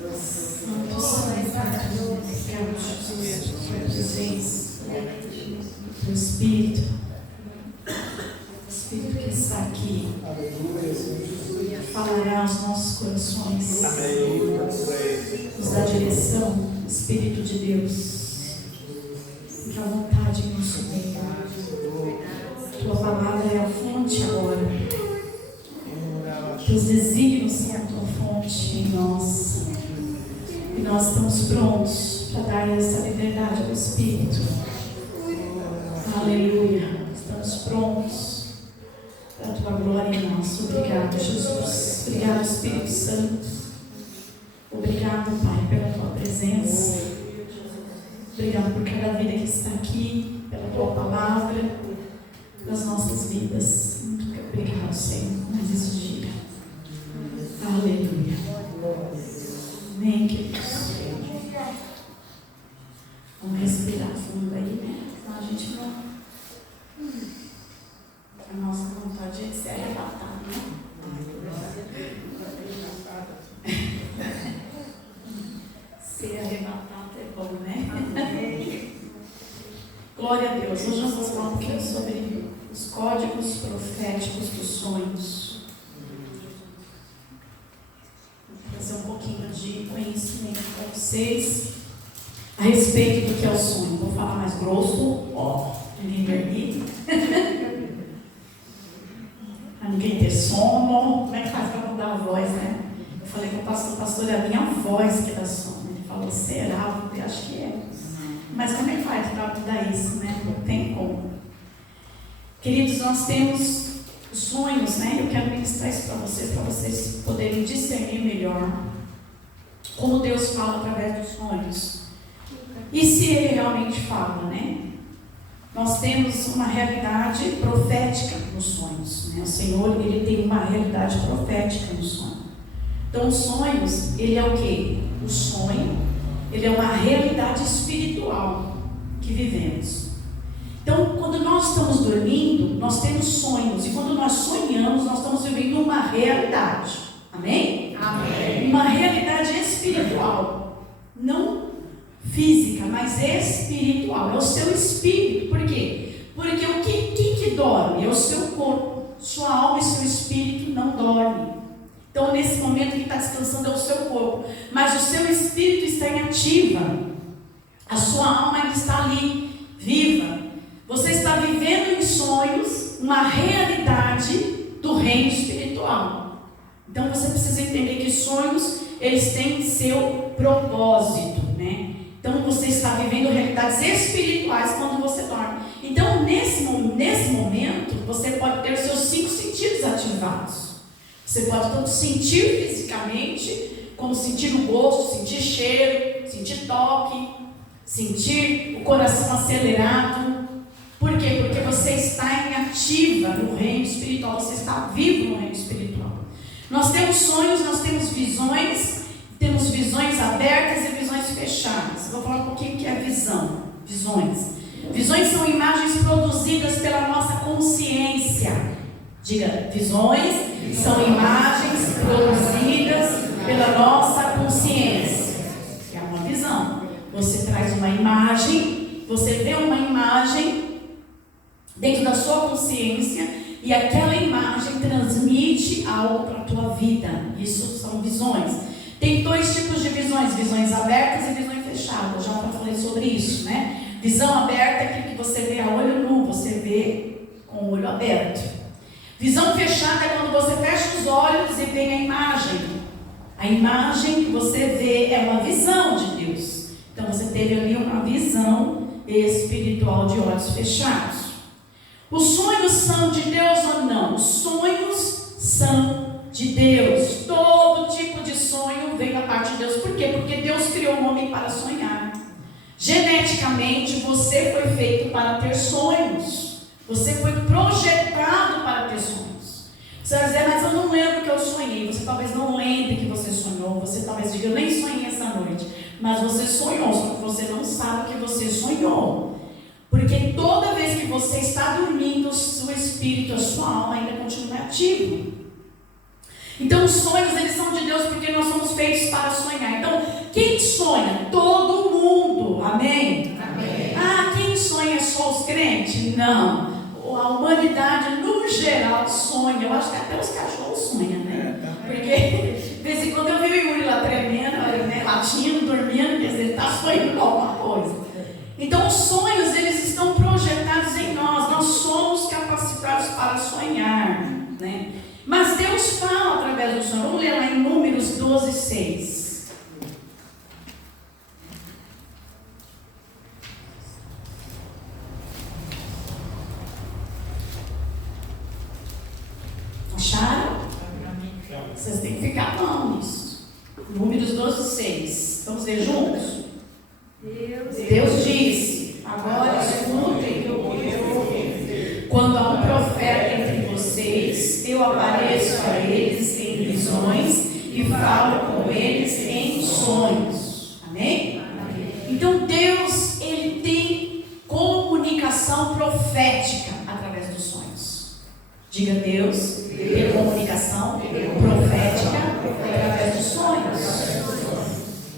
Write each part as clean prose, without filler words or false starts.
Santo, Santo, Jesus, o Espírito que está aqui, falará aos nossos corações, nos dá direção, Espírito de Deus, fica à vontade em nosso meio. Tua palavra é a fonte agora, teus desígnios são a tua fonte em nós, e nós estamos prontos para dar essa liberdade ao Espírito. Aleluia, estamos prontos para a tua glória em nós. Obrigado, Jesus. Obrigado, Espírito Santo. Obrigado, Pai, pela tua presença. Obrigado por cada vida que está aqui, pela tua palavra, das nossas vidas. Muito obrigado, Senhor, mais esse dia. Aleluia. Amém, queridos. Vamos respirar fundo aí, né? Senão a gente não. A nossa vontade é se arrebatar, né? Ser arrebatado é bom, né? Glória a Deus. Hoje nós vamos falar um pouquinho sobre os códigos proféticos dos sonhos. Vou trazer um pouquinho de conhecimento para vocês a respeito do que é o sonho. Vou falar mais grosso, ninguém dormir. Para ninguém ter sono. Como é que faz para mudar a voz, né? Eu falei com o pastor, é a minha voz que dá sono. Ele falou, será? Eu acho que é. Mas como é que faz para mudar isso, né? Não tem como. Queridos, nós temos os sonhos, né? Eu quero ministrar isso para vocês poderem discernir melhor como Deus fala através dos sonhos. E se Ele realmente fala, né? Nós temos uma realidade profética nos sonhos, né? O Senhor, Ele tem uma realidade profética no sonho. Então, os sonhos, Ele é o quê? O sonho, Ele é uma realidade espiritual que vivemos. Então, quando nós estamos dormindo, nós temos sonhos. E quando nós sonhamos, nós estamos vivendo uma realidade. Amém? Amém. Uma realidade espiritual. Não física, mas espiritual. É o seu espírito. Por quê? Porque o que dorme? É o seu corpo. Sua alma e seu espírito não dormem. Então, nesse momento, quem está descansando é o seu corpo. Mas o seu espírito está em ativa. A sua alma ainda está ali, viva. Você está vivendo em sonhos uma realidade do reino espiritual. Então, você precisa entender que sonhos, eles têm seu propósito, né? Então, você está vivendo realidades espirituais quando você dorme. Então, nesse momento, você pode ter os seus 5 sentidos ativados. Você pode tanto sentir fisicamente, como sentir o gosto, sentir cheiro, sentir toque, sentir o coração acelerado. Por quê? Porque você está em ativa no reino espiritual, você está vivo no reino espiritual. Nós temos sonhos, nós temos visões abertas e visões fechadas. Vou falar um pouquinho o que é visão. Visões são imagens produzidas pela nossa consciência. Diga, visões são imagens produzidas pela nossa consciência. É uma visão. Você traz uma imagem, você vê uma imagem dentro da sua consciência e aquela imagem transmite algo para a tua vida. Isso são visões. Tem 2 tipos de visões, visões abertas e visões fechadas. Já falei sobre isso, né? Visão aberta é aquilo que você vê a olho nu, você vê com o olho aberto. Visão fechada é quando você fecha os olhos e vê a imagem. A imagem que você vê é uma visão de Deus. Então você teve ali uma visão espiritual de olhos fechados. Os sonhos são de Deus ou não? Os sonhos são de Deus. Todo tipo de sonho vem da parte de Deus. Por quê? Porque Deus criou o homem para sonhar. Geneticamente você foi feito para ter sonhos. Você foi projetado para ter sonhos. Você vai dizer, mas eu não lembro que eu sonhei. Você talvez não lembre que você sonhou. Você talvez diga, eu nem sonhei essa noite. Mas você sonhou, só que você não sabe o que você sonhou. Porque toda vez que você está dormindo, o seu espírito, a sua alma ainda continua ativo. Então os sonhos, eles são de Deus porque nós somos feitos para sonhar. Então Não, a humanidade no geral sonha. Eu acho que até os cachorros sonham, né? Porque de vez em quando eu vi o Yuri lá tremendo, né, latindo, dormindo, quer dizer, ele está sonhando com alguma coisa. Então os sonhos, eles estão projetados em nós. Nós somos capacitados para sonhar, né? Mas Deus fala através do sonho. Vamos ler lá em Números 12, 6. Acharam? Vocês têm que ficar bom nisso. Números 12, 6. Vamos ler juntos? Deus disse: agora escutem o que eu ouvi. Quando há um profeta entre vocês, eu apareço a eles em visões e falo com eles em sonhos. Amém? Então Deus, ele tem comunicação profética através dos sonhos. Diga: Deus tem comunicação profética através dos sonhos.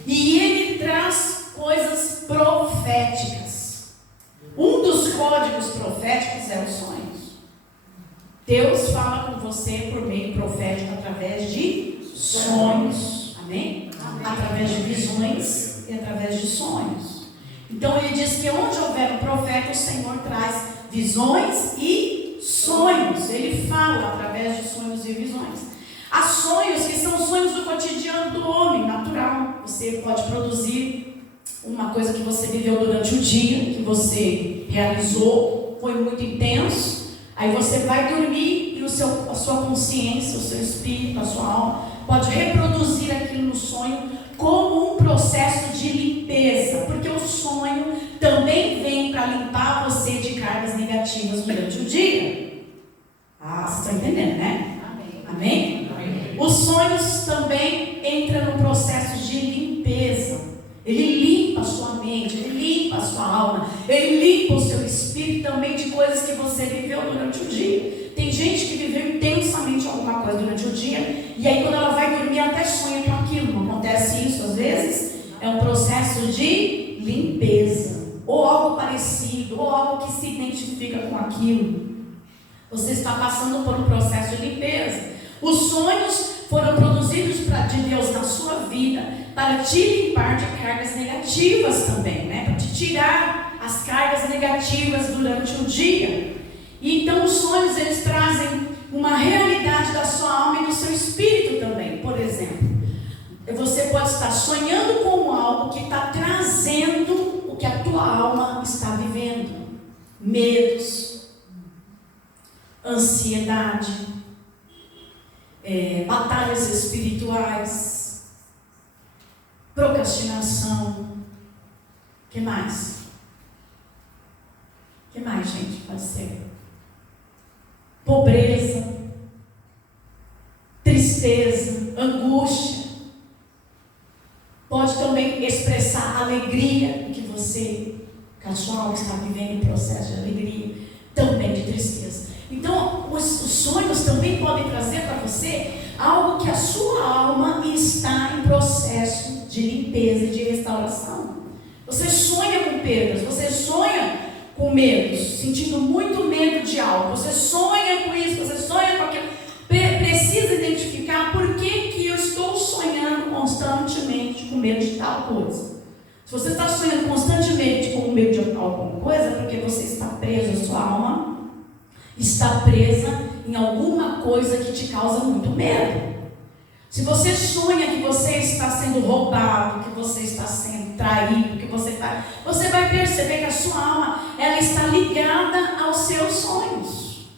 E ele traz coisas proféticas. Um dos códigos proféticos é os sonhos. Deus fala com você por meio profético através de sonhos. Amém? Através de visões e através de sonhos. Então ele diz que onde houver um profeta, o Senhor traz visões e sonhos. Ele fala através de sonhos e visões. Há sonhos que são sonhos do cotidiano do homem, natural. Você pode produzir uma coisa que você viveu durante o dia, que você realizou, foi muito intenso. Aí você vai dormir e a sua consciência, o seu espírito, a sua alma pode reproduzir aquilo no sonho como um processo de limpeza. Porque o sonho também vem para limpar você de cargas negativas durante o dia. Vocês estão entendendo, né? Amém? Os sonhos também entram no processo de limpeza. Ele limpa a sua mente, ele limpa a sua alma, ele limpa o seu espírito também de coisas que você viveu durante o dia. Tem gente que viveu intensamente alguma coisa durante o dia, e aí quando ela vai dormir até sonha com aquilo. Não acontece isso às vezes? É um processo de limpeza, ou algo parecido, ou algo que se identifica com aquilo. Você está passando por um processo de limpeza. Os sonhos foram produzidos de Deus na sua vida para te limpar de cargas negativas também, né? Para te tirar as cargas negativas durante o dia. E então os sonhos, eles trazem uma realidade da sua alma e do seu espírito também. Por exemplo, você pode estar sonhando com algo que está trazendo o que a tua alma está vivendo. Medos, ansiedade, batalhas espirituais, procrastinação. Que mais? Que mais, gente? Pode ser pobreza, tristeza, angústia. Pode também expressar alegria que a sua alma está vivendo em processo de alegria, também de tristeza. Então, os sonhos também podem trazer para você algo que a sua alma está em processo de limpeza e de restauração. Você sonha com perdas, você sonha com medos, sentindo muito medo de algo. Você sonha com isso, você sonha com aquilo. Precisa identificar por que eu estou sonhando constantemente com medo de tal coisa. Se você está sonhando constantemente com medo de alguma coisa, é porque você está preso, a sua alma está presa em alguma coisa que te causa muito medo. Se você sonha que você está sendo roubado, que você está sendo traído, que você vai perceber que a sua alma, ela está ligada aos seus sonhos.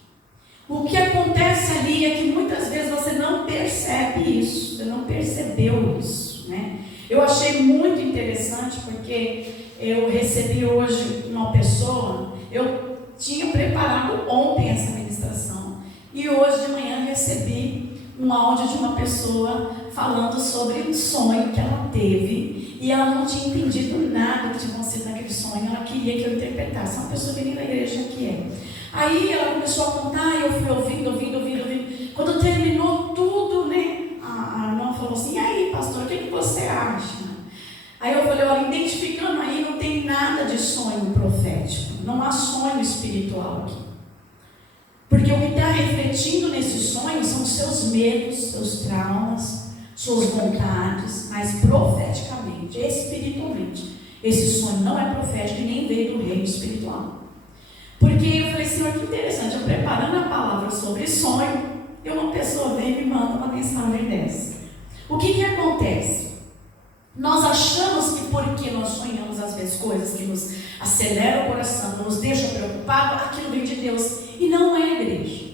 O que acontece ali é que muitas vezes você não percebe isso, você não percebeu isso, né? Eu achei muito interessante porque eu recebi hoje uma pessoa, eu tinha preparado ontem essa ministração e hoje de manhã recebi um áudio de uma pessoa falando sobre um sonho que ela teve e ela não tinha entendido nada que tinha acontecido naquele sonho. Ela queria que eu interpretasse. Uma pessoa que nem na igreja que é. Aí ela começou a contar e eu fui ouvindo. Quando terminou tudo, né, a irmã falou assim: e aí, pastor, o que você acha? Aí eu falei: olha, identificando aí, não tem nada de sonho profético. Não há sonho espiritual aqui. Porque o que está refletindo nesse sonho são seus medos, seus traumas, suas vontades, mas profeticamente, espiritualmente, esse sonho não é profético e nem veio do reino espiritual. Porque eu falei, Senhor, que interessante, eu preparando a palavra sobre sonho, e uma pessoa vem e me manda uma mensagem dessa. O que acontece? Nós achamos que porque nós sonhamos às vezes coisas que nos aceleram o coração, nos deixam preocupados, aquilo vem de Deus. E não é, igreja.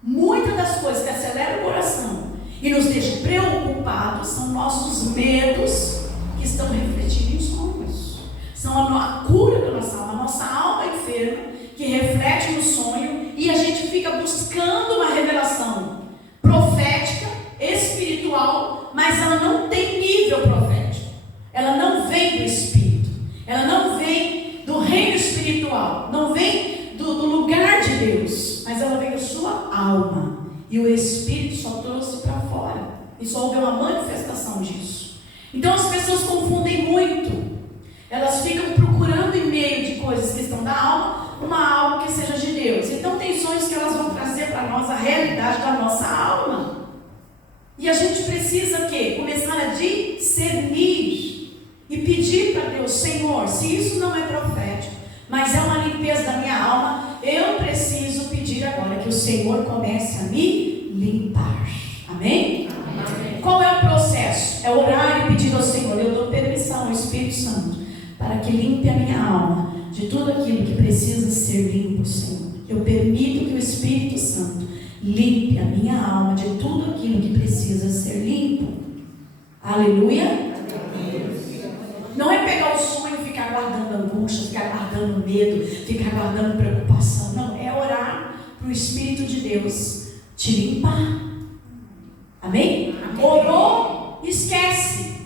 Muitas das coisas que aceleram o coração e nos deixam preocupados são nossos medos que estão refletindo em sonhos. São a cura da nossa alma, a nossa alma enferma que reflete no sonho, e a gente fica buscando uma revelação profética, espiritual, mas ela não tem nível profético. Ela não vem do Espírito, ela não vem do reino espiritual, não vem do lugar de Deus, mas ela vem da sua alma, e o Espírito só trouxe para fora, e só houve uma manifestação disso. Então as pessoas confundem muito, elas ficam procurando em meio de coisas que estão da alma, uma alma que seja de Deus. Então tem sonhos que elas vão trazer para nós a realidade da nossa alma, e a gente precisa o quê? Começar a discernir e pedir para Deus, Senhor, se isso não é profético, mas é uma limpeza da minha alma, eu preciso pedir agora que o Senhor comece a me limpar. Amém? Amém. Qual é o processo? É orar e pedir ao Senhor, eu dou permissão ao Espírito Santo para que limpe a minha alma de tudo aquilo que precisa ser limpo, Senhor. Eu permito que o Espírito Santo limpe a minha alma de tudo aquilo que precisa ser limpo. Aleluia. Não é pegar o sonho e ficar guardando angústia, ficar guardando medo, ficar guardando preocupação. Não, é orar para o Espírito de Deus te limpar. Amém? Orou, esquece.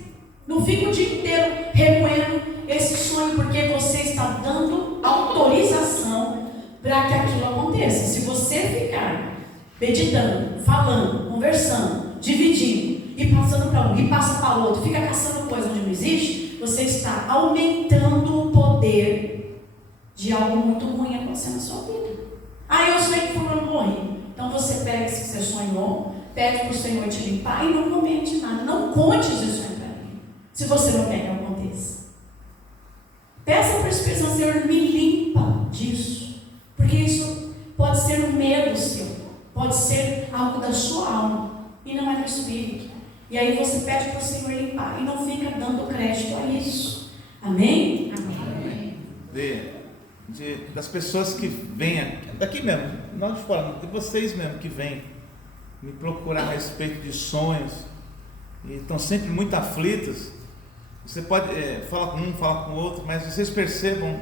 Não fica o dia inteiro remoendo esse sonho, porque você está dando autorização para que aquilo aconteça. Se você ficar meditando, falando, conversando, dividindo, e passando para um, e passa para o outro, fica caçando coisa onde não existe, você está aumentando o poder de algo muito ruim acontecer na sua vida. Eu sonhei que fulano morreu. Então você pega esse que você sonhou, pede para o Senhor te limpar e não comente nada. Não conte esse sonho para mim, se você não quer que aconteça. Peça para o Espírito Santo, Senhor, me limpa disso, porque isso pode ser um medo seu, pode ser algo da sua alma e não é do Espírito. E aí você pede para o Senhor limpar e não fica dando crédito a isso. Amém? Amém. Das pessoas que vêm daqui mesmo, não de fora, de vocês mesmo que vêm me procurar a respeito de sonhos e estão sempre muito aflitos. Você pode falar com um, falar com o outro, mas vocês percebam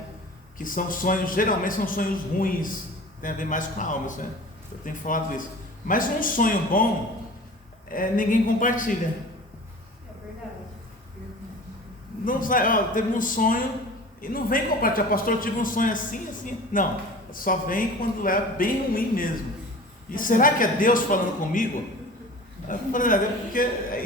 que são sonhos, geralmente são sonhos ruins, tem a ver mais com a alma, né? Eu tenho falado isso. Mas um sonho bom, ninguém compartilha. É verdade. Não sai, teve um sonho e não vem compartilhar. Pastor, eu tive um sonho assim, assim. Não, só vem quando é bem ruim mesmo. E será que é Deus falando comigo?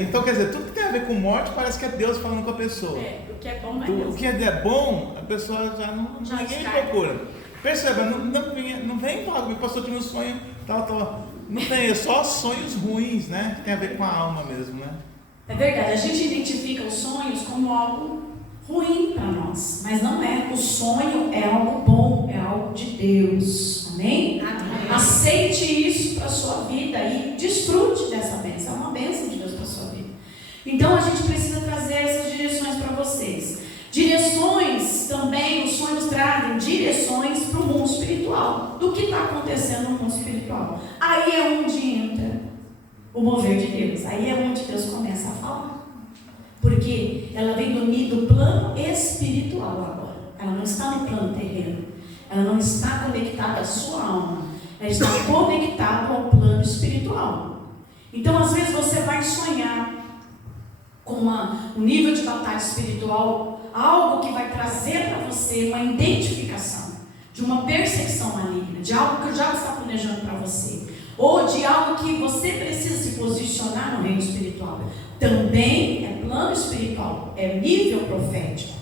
Então quer dizer, tudo que tem a ver com morte parece que é Deus falando com a pessoa. O que é bom é Deus. O que é bom, a pessoa já não, ninguém procura. Perceba, não vem falar comigo, pastor, eu tive um sonho, tal. Não tem, é só sonhos ruins, né? Que tem a ver com a alma mesmo, né? É verdade, a gente identifica os sonhos como algo ruim para nós, mas não é. O sonho é algo bom, é algo de Deus. Amém? Amém. Aceite isso para a sua vida e desfrute dessa bênção. É uma bênção de Deus para a sua vida. Então a gente precisa trazer essas direções para vocês. Direções também, os sonhos trazem direções para o mundo espiritual, do que está acontecendo no mundo espiritual. Aí é onde entra o mover de Deus, aí é onde Deus começa a falar, porque ela vem do plano espiritual agora, ela não está no plano terreno, ela não está conectada à sua alma, ela está conectada ao plano espiritual. Então às vezes você vai sonhar com um nível de batalha espiritual, algo que vai trazer para você uma identificação de uma perseguição maligna, de algo que o diabo está planejando para você, ou de algo que você precisa se posicionar no reino espiritual. Também é plano espiritual, é nível profético.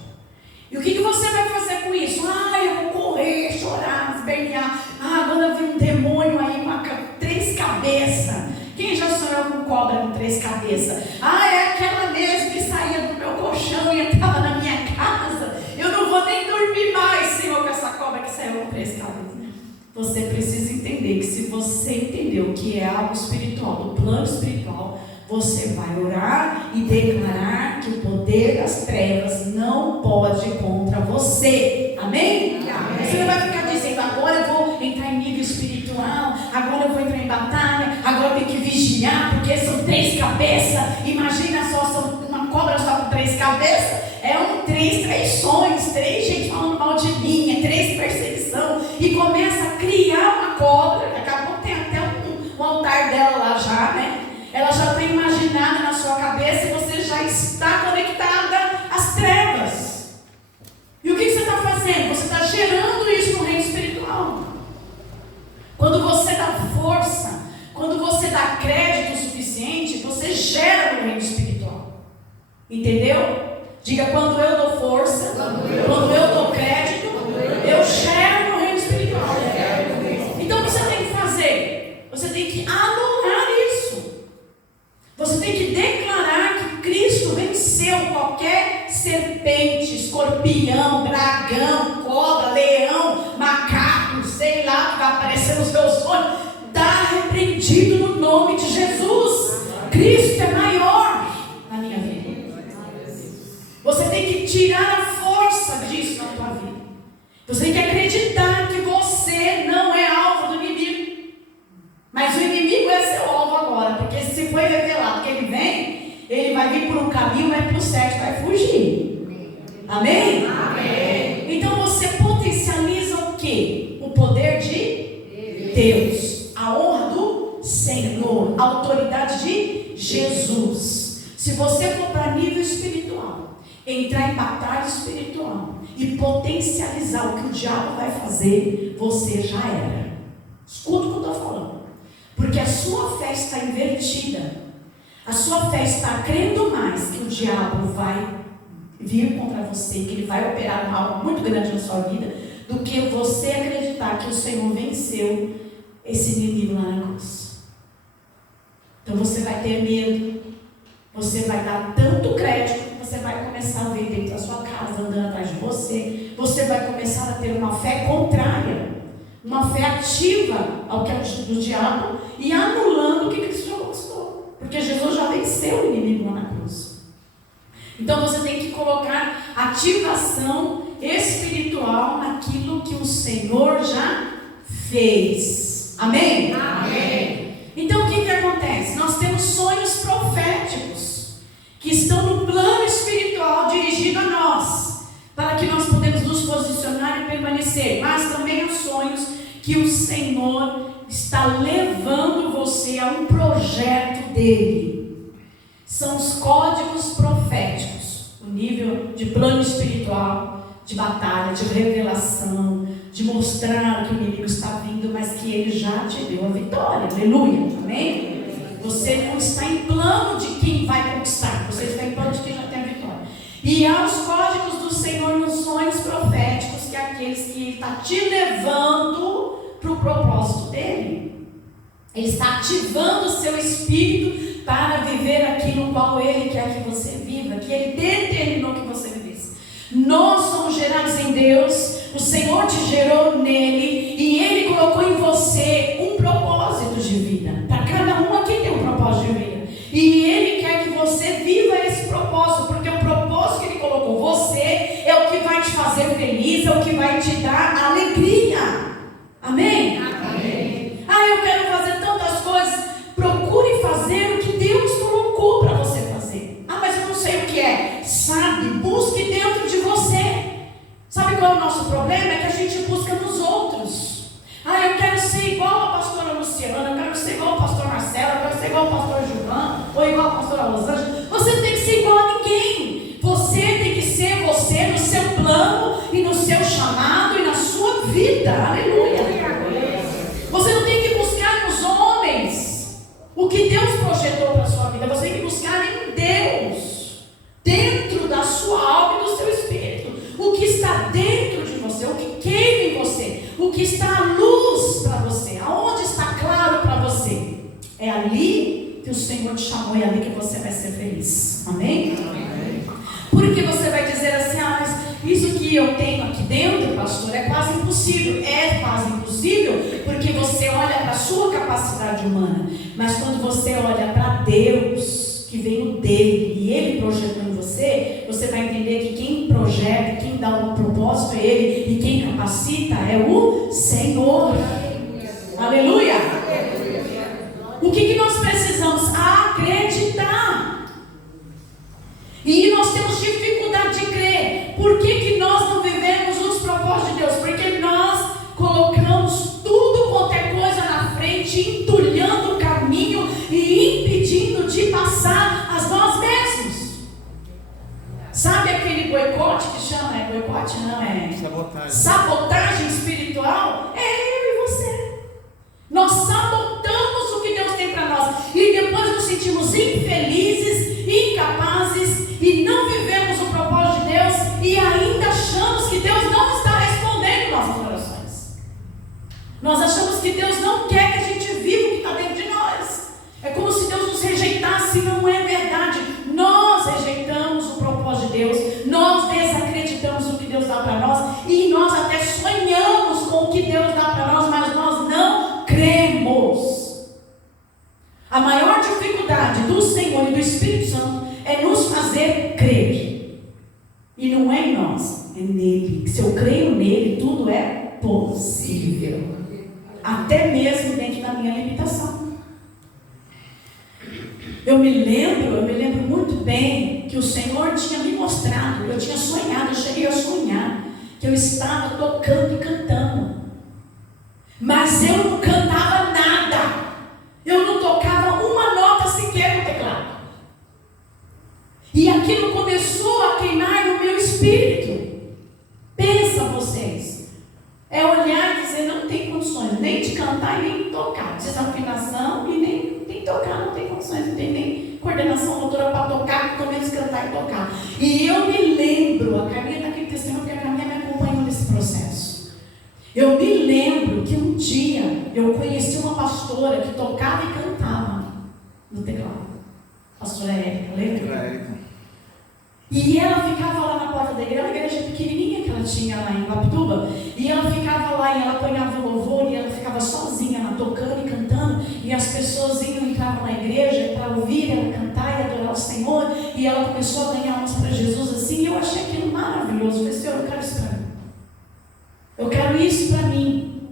E o que você vai fazer com isso? Eu vou correr, chorar, espernear. Agora eu vi um demônio aí com 3 cabeças. Quem já sonhou com cobra com 3 cabeças? É aquela mesmo que saía do meu colchão e entrava na minha casa. Eu não vou nem dormir mais, Senhor, com essa cobra que saiu com 3 cabeças. Você precisa entender que se você entendeu que é algo espiritual, do plano espiritual, você vai orar e declarar que o poder das trevas não pode ir contra você. Amém? Amém. Você não vai ficar dizendo, agora eu vou entrar em nível espiritual, agora eu vou entrar em batalha, agora eu tenho que vigiar, porque são 3 cabeças. Imagina só, uma cobra só com 3 cabeças. 3 traições, 3 gente falando mal de mim, 3 perseguição. E começa a criar uma cobra. Daqui a pouco tem até um altar dela lá já, né? Ela já está imaginada na sua cabeça e você já está conectada às trevas. E o que você está fazendo? Você está gerando isso no reino espiritual. Quando você dá força, quando você dá crédito suficiente, você gera no reino espiritual. Entendeu? Diga, quando eu dou força, quando eu dou crédito, eu gero no reino espiritual. Então o que você tem que fazer? Você tem que anular isso. Você tem que declarar que Cristo venceu qualquer serpente, escorpião, dragão, cobra, leão, macaco, sei lá, que vai aparecer nos seus sonhos. Está repreendido no nome de Jesus. Cristo é maior na minha vida. Você tem que tirar a força disso na tua vida. Você tem que acreditar que você não é alvo do inimigo. Mas o inimigo é seu alvo agora, porque se foi revelado que ele vem, ele vai vir por um caminho, vai para o certo, vai fugir. Amém? Amém. Então você potencializa o quê? O poder de Deus, a honra do Senhor, a autoridade de Jesus. Se você for para nível espiritual, entrar em batalha espiritual e potencializar o que o diabo vai fazer, você já era. Escuta o que eu estou falando. Porque a sua fé está invertida. A sua fé está crendo mais que o diabo vai vir contra você, que ele vai operar um mal muito grande na sua vida, do que você acreditar que o Senhor venceu esse inimigo lá na cruz. Então você vai ter medo, você vai dar tanto crédito, você vai começar a ver dentro da sua casa, andando atrás de você, você vai começar a ter uma fé contrária, uma fé ativa ao que é do diabo e anulando o que Cristo já conquistou, porque Jesus já venceu o inimigo lá na cruz. Então você tem que colocar ativação espiritual naquilo que o Senhor já fez. Amém? Amém. Então o que acontece? Nós temos sonhos proféticos que estão no plano espiritual dirigido a nós, para que nós podemos nos posicionar e permanecer, mas também há sonhos que o Senhor está levando você a um projeto dele. São os códigos proféticos, o nível de plano espiritual, de batalha, de revelação, de mostrar que o inimigo está vindo, mas que ele já te deu a vitória. Aleluia, amém? Você não está em plano de quem vai conquistar, você está em plano de quem já tem a vitória. E há os códigos do Senhor nos sonhos proféticos, que é aqueles que Ele está te levando para o propósito dele. Ele está ativando o seu espírito para viver aquilo qual Ele quer que você viva, que Ele determinou que você vivesse. Nós somos gerados em Deus, o Senhor te gerou nele e Ele colocou em você um propósito de vida. Para cada um aqui tem um propósito de vida. E Ele quer que você viva esse propósito, porque o propósito que Ele colocou você é o que vai te fazer feliz, é o que vai te dar alegria. Amém? Amém. Eu quero fazer tantas coisas. Procure fazer o que Deus colocou para você fazer. Mas eu não sei o que é. Sabe, busque dentro de você. Sabe qual é o nosso problema? É que a gente busca nos outros. Eu quero ser igual a pastora Luciana, eu quero ser igual ao pastor Marcelo, eu quero ser igual ao pastor Gilvan, ou igual a pastora Rosângela. Você não tem que ser igual a ninguém. Você tem que ser você no seu plano e no seu chamado e na sua vida. Aleluia. Você não tem que buscar nos homens o que Deus projetou para a sua vida. Você tem que buscar em Deus, dentro da sua alma e do seu espírito. O que está dentro de você, o que queima em você, o está a luz para você, aonde está claro para você. É ali que o Senhor te chamou, é ali que você vai ser feliz. Amém? Amém. Porque você vai dizer assim: ah, mas isso que eu tenho aqui dentro, pastor, é quase impossível. É quase impossível, porque você olha para a sua capacidade humana. Mas quando você olha para Deus, que veio dele, e ele projetou em você, você vai entender que quem projeta, quem dá o propósito é ele, e quem capacita é o Senhor. Aleluia! O que nós precisamos? Acreditar. E nós temos dificuldade de crer. Por que nós não vivemos os propósitos de Deus? Porque nós colocamos tudo quanto é coisa na frente, entulhando o caminho e impedindo de passar as nós mesmos. Sabe aquele boicote que chama? É boicote? Não, é sabotagem espiritual? É eu e você. Nós sabotamos o que Deus tem para nós e depois nos sentimos infelizes, incapazes e não vivemos o propósito de Deus e ainda achamos que Deus não está respondendo nossas orações. Nós achamos que Deus não quer que a gente viva o que está dentro de nós. É como se Deus nos rejeitasse, não é verdade. Nós rejeitamos o propósito de Deus, nós desacreditamos o que Deus dá para nós e nós até sonhamos com o que Deus dá para nós, mas nós não cremos. A maior dificuldade do Senhor e do Espírito Santo é nos fazer crer. E não é em nós, é nele. Se eu creio nele, tudo é possível. Até mesmo dentro da minha limitação. Eu me lembro muito bem que o Senhor tinha me mostrado, eu tinha sonhado, eu cheguei a sonhar que eu estava tocando e cantando. Mas eu não cantava nada. Eu não tocava uma nota sequer no teclado. E aquilo começou a queimar no meu espírito. Pensa vocês. É olhar e dizer, não tem condições nem de cantar e nem de tocar. Desafinação e nem tocar, não tem condições. Não tem nem coordenação motora para tocar, pelo menos cantar e tocar. E eu me lembro, a Carminha está aqui testemunho, porque a Carminha me acompanhou nesse processo. Eu me lembro que um dia eu conheci uma pastora que tocava e cantava no teclado. Pastora Érica, lembra? E ela ficava lá na porta da igreja, uma igreja pequenininha que ela tinha lá em Guapituba, e ela ficava lá e ela apanhava o louvor e ela ficava sozinha lá tocando e cantando, e as pessoas iam e entravam na igreja para ouvir ela cantar e adorar o Senhor, e ela começou a ganhar almas para Jesus assim, e eu achei aquilo maravilhoso. Eu falei, Senhor, eu quero isso para mim. Eu quero isso para mim.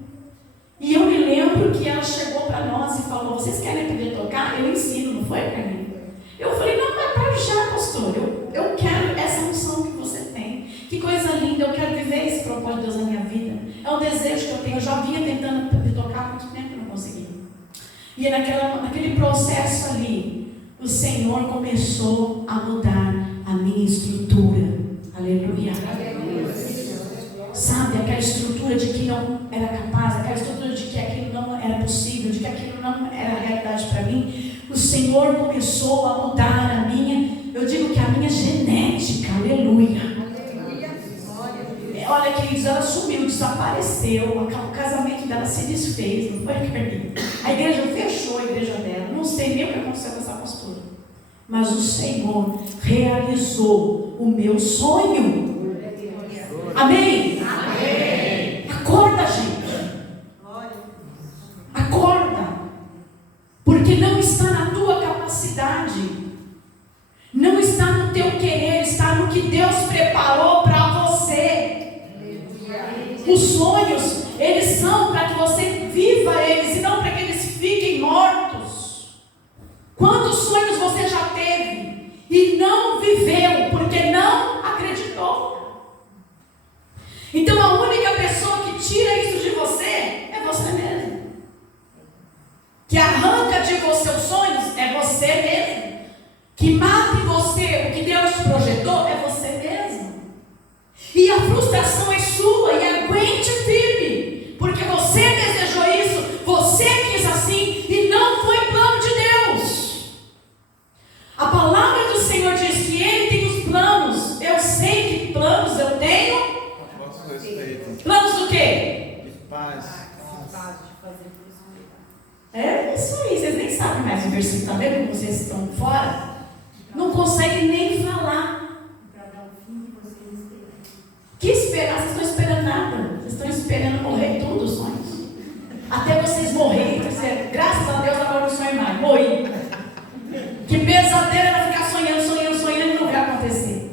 E eu me lembro que ela chegou para nós e falou, vocês querem aprender a tocar? Eu ensino, não foi para mim? Eu falei, não, mas para já, pastor, eu quero essa unção que você tem. Que coisa linda, eu quero viver esse propósito de Deus na minha vida. É um desejo que eu tenho. Eu já vinha tentando tocar há muito tempo e não conseguia. E naquele processo ali, o Senhor começou a mudar a minha estrutura. Aleluia. Sabe, aquela estrutura de que não era capaz, aquela estrutura de que aquilo não era possível, de que aquilo não era realidade para mim. O Senhor começou a mudar a minha, eu digo que a minha genética, aleluia. Olha, queridos, ela sumiu, desapareceu, o casamento dela se desfez, não foi, Carlinhos? A igreja fechou a igreja dela, não sei nem o que aconteceu com essa pastora. Mas o Senhor realizou o meu sonho. Amém? Amém. Acorda, gente. Acorda. Porque não está na tua capacidade, não está no teu querer, está no que Deus preparou para você. Os sonhos, eles são para que você viva eles e não para que eles fiquem mortos. Quantos sonhos você já teve e não viveu porque não acreditou? Então a única pessoa que tira isso de você é você mesmo. Que arranca de você os sonhos é você mesmo. Que mata em você o que Deus projetou é você mesmo. E a frustração é sua e aguente firme. Porque você desejou isso, você quis assim e não foi plano de Deus. A palavra do Senhor diz que Ele tem os É isso aí, vocês nem sabem mais o versículo, tá vendo como vocês estão fora? Não conseguem nem falar. Para dar o fim que vocês esperam. Que esperar? Vocês não estão esperando nada. Vocês estão esperando morrer tudo, os sonhos. Até vocês morrerem. Graças a Deus agora não sonho mais. Morri. Que pesadelo era ficar sonhando e não vai acontecer.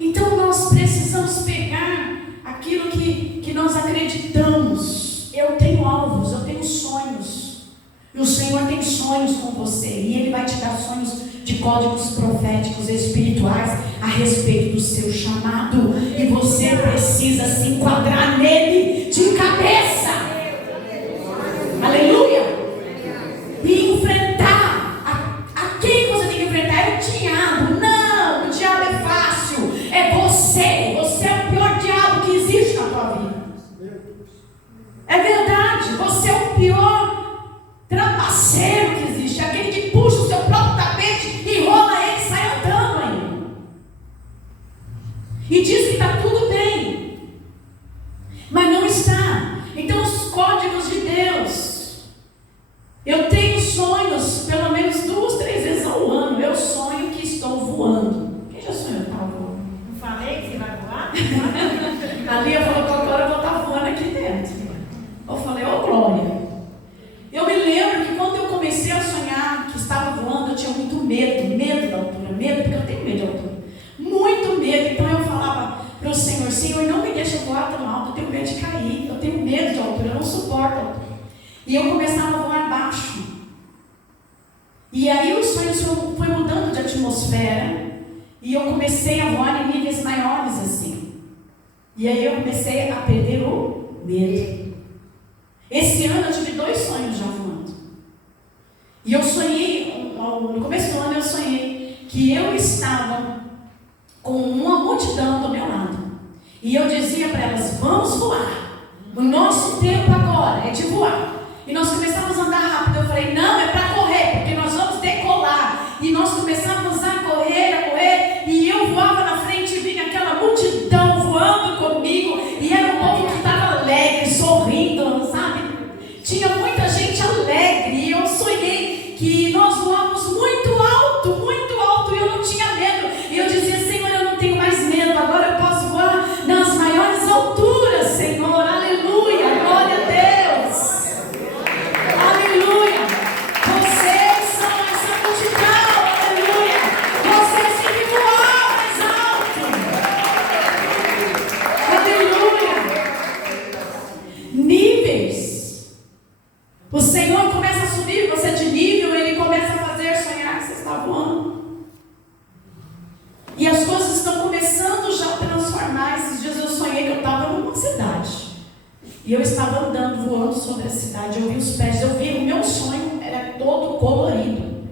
Então nós precisamos pegar aquilo que nós acreditamos. Eu tenho alvos, eu tenho sonhos. E o Senhor tem sonhos com você. E Ele vai te dar sonhos de códigos proféticos espirituais a respeito do seu chamado. E você precisa se enquadrar nele de cabeça. Aleluia! E enfrentar. A quem você tem que enfrentar? É o diabo. Não, o diabo é fácil. É você. Você é o pior diabo que existe na tua vida. É verdade. Você é o pior trapaceiro que existe. Aquele que puxa o seu próprio tapete e rola ele e sai andando ainda. E diz que está tudo bem. Mas não está. Então os códigos de Deus. Eu tenho sonhos pelo menos 2, 3 vezes ao ano. Eu sonho que estou voando. Quem já sonhou que estava voando? Não falei que você vai voar? A Lia falou que agora eu vou estar voando aqui dentro. Eu falei, ô glória. Eu me lembro que quando eu comecei a sonhar que estava voando, eu tinha muito medo da altura. Medo, porque eu tenho medo de altura. Muito medo. Então eu falava para o Senhor, Senhor, não me deixa voar tão alto. Eu tenho medo de cair. Eu tenho medo de altura. Eu não suporto a altura. E eu começava a voar baixo. E aí os sonhos foi mudando de atmosfera. E eu comecei a voar em níveis maiores assim. E aí eu comecei a perder o medo. Esse ano eu tive 2 sonhos já voando. E eu sonhei, no começo do ano eu sonhei que eu estava com uma multidão do meu lado. E eu dizia para elas, vamos voar. O nosso tempo agora é de voar. E nós começamos a andar rápido. Eu falei, não, é para correr, porque nós vamos decolar. E nós começamos a correr. E eu voava na frente e vinha aquela multidão voando comigo. E era um povo que estava alegre, sorrindo, sabe? Tinha muita gente alegre. E eu sonhei que nós voamos muito alto. E eu não tinha medo. E eu dizia, Senhor, eu não tenho mais medo. Agora eu posso voar nas maiores alturas, Senhor. Aleluia, glória a Deus. Aleluia. Vocês são essa multidão. Aleluia. Vocês têm que voar mais alto. Aleluia. Níveis. O Senhor começa a subir você de nível. Ele começa a fazer sonhar que você está voando. E as coisas estão começando já a transformar. Esses dias eu sonhei que eu estava numa cidade. E eu estava andando, voando sobre a cidade. Eu vi os pés, o meu sonho era todo colorido.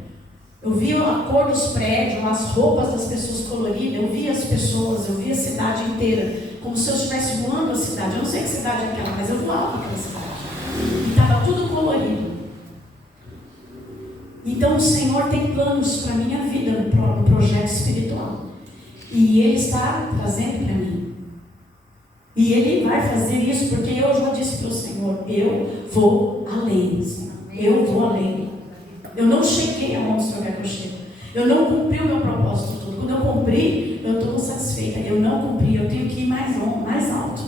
Eu vi a cor dos prédios, as roupas das pessoas coloridas. Eu vi as pessoas, eu vi a cidade inteira. Como se eu estivesse voando a cidade. Eu não sei que cidade é aquela, mas eu voava naquela cidade. E estava tudo colorido. Então o Senhor tem planos para a minha vida no projeto espiritual. E Ele está trazendo para mim. E Ele vai fazer isso porque eu já disse para o Senhor, eu vou além, Senhor. Eu vou além. Eu não cheguei aonde o Senhor quer que eu chegue. Eu não cumpri o meu propósito todo. Quando eu cumpri, eu estou satisfeita. Eu não cumpri, eu tenho que ir mais alto.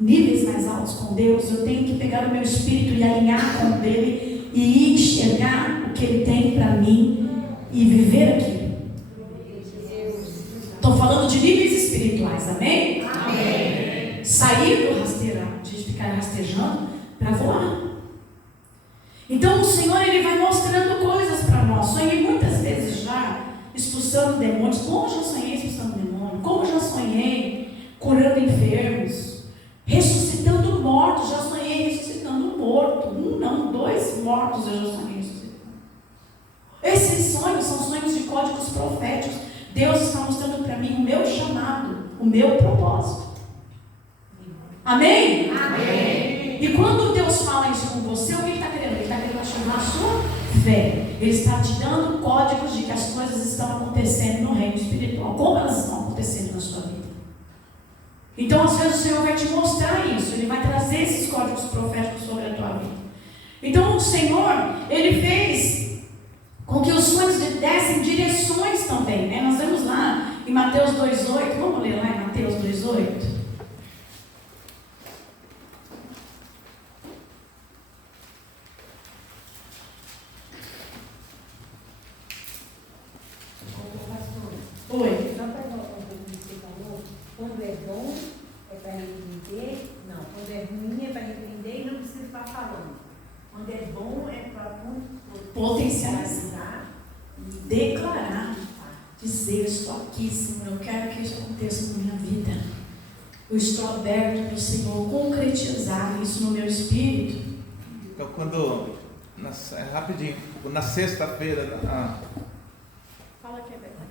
Níveis mais altos com Deus. Eu tenho que pegar o meu espírito e alinhar com o dele e enxergar o que Ele tem para mim e viver aquilo. Estou falando de níveis espirituais, amém? Amém. Sair do de ficar rastejando para voar. Então o Senhor, Ele vai mostrando coisas para nós. Sonhei muitas vezes já expulsando demônios. Como já sonhei expulsando demônios? Como já sonhei curando enfermos, ressuscitando mortos? Já sonhei ressuscitando um morto. 2 mortos eu já sonhei ressuscitando. Esses sonhos são sonhos de códigos proféticos. Deus está mostrando para mim o meu chamado, o meu propósito. Amém? Amém. E quando Deus fala isso com você, o que Ele está querendo? Ele está querendo chamar a sua fé. Ele está te dando códigos de que as coisas estão acontecendo no reino espiritual. Como elas estão acontecendo na sua vida? Então, às vezes, o Senhor vai te mostrar isso. Ele vai trazer esses códigos proféticos sobre a tua vida. Então, o Senhor, Ele fez com que os sonhos dessem direções também, né? Nós vemos lá em Mateus 2,8. Vamos ler lá em Mateus 2,8. Oi. Só para voltar um pouco do que você falou, quando é bom é para repreender, não, quando é ruim é para repreender e não precisa ficar falando. Quando é bom é para Potencializar e declarar, dizer: eu estou aqui, Senhor, eu quero que isso aconteça na minha vida. Eu estou aberto para o Senhor concretizar isso no meu espírito. Então, rapidinho, na sexta-feira, Fala que é verdade.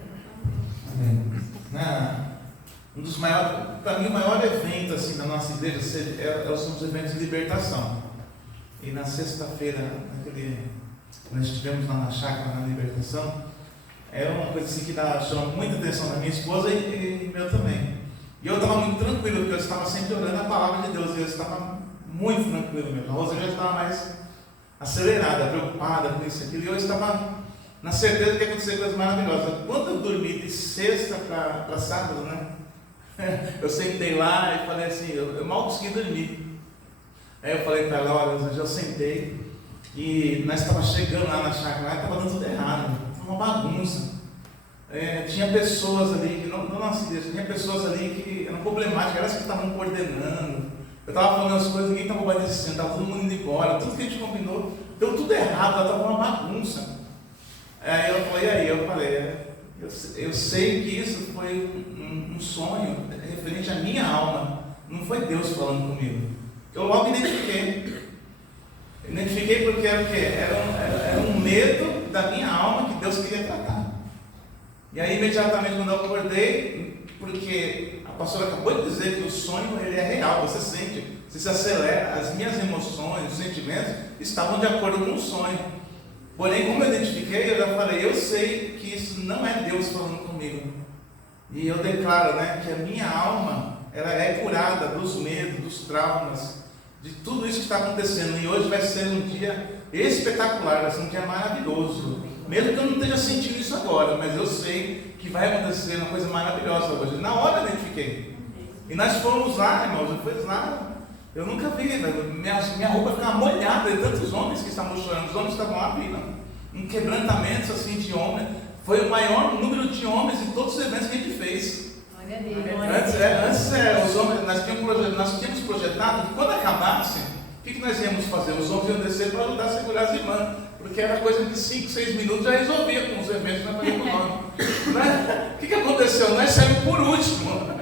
um dos maiores, para mim, o maior evento assim, na nossa igreja são os eventos de libertação. E na sexta-feira, nós estivemos lá na chácara, na libertação, é uma coisa assim que chama muita atenção da minha esposa e meu também. E eu estava muito tranquilo, porque eu estava sempre orando a palavra de Deus, e eu estava muito tranquilo mesmo. A Rosa já estava mais acelerada, preocupada com isso e aquilo, e eu estava na certeza que ia acontecer coisas maravilhosas. Quando eu dormi de sexta para sábado, né? Eu sentei lá e falei assim, eu mal consegui dormir. Aí eu falei para ela: olha, eu sentei e nós estávamos chegando lá na chácara, estava dando tudo errado, estava uma bagunça. Tinha pessoas ali que não nossa igreja, tinha pessoas ali que eram problemáticas, elas que estavam coordenando. Eu estava falando as coisas, ninguém estava obedecendo, estava todo mundo indo embora, tudo que a gente combinou, deu tudo errado, ela estava uma bagunça. Aí eu falei, eu sei que isso foi um sonho referente à minha alma, não foi Deus falando comigo. Eu logo identifiquei porque era um medo da minha alma que Deus queria tratar. E aí imediatamente quando eu acordei, porque a pastora acabou de dizer que o sonho ele é real, você sente, você se acelera, as minhas emoções, os sentimentos estavam de acordo com o sonho. Porém, como eu identifiquei, eu já falei, eu sei que isso não é Deus falando comigo. E eu declaro, né, que a minha alma, ela é curada dos medos, dos traumas, de tudo isso que está acontecendo. E hoje vai ser um dia espetacular, vai ser um dia maravilhoso. Mesmo que eu não esteja sentindo isso agora, mas eu sei que vai acontecer uma coisa maravilhosa hoje. Na hora eu identifiquei. E nós fomos lá, irmãos, depois lá. Eu nunca vi, minha roupa ficava molhada de tantos homens que estavam chorando. Os homens estavam lá, um quebrantamento assim de homens. Foi o maior número de homens em todos os eventos que a gente fez. Antes os homens, nós tínhamos projetado que quando acabasse, o que nós íamos fazer? Os homens iam descer para ajudar a segurar as irmãs, porque era coisa de 5, 6 minutos, já resolvia com os eventos que nós fazíamos com o nome. O que aconteceu? Nós saímos por último.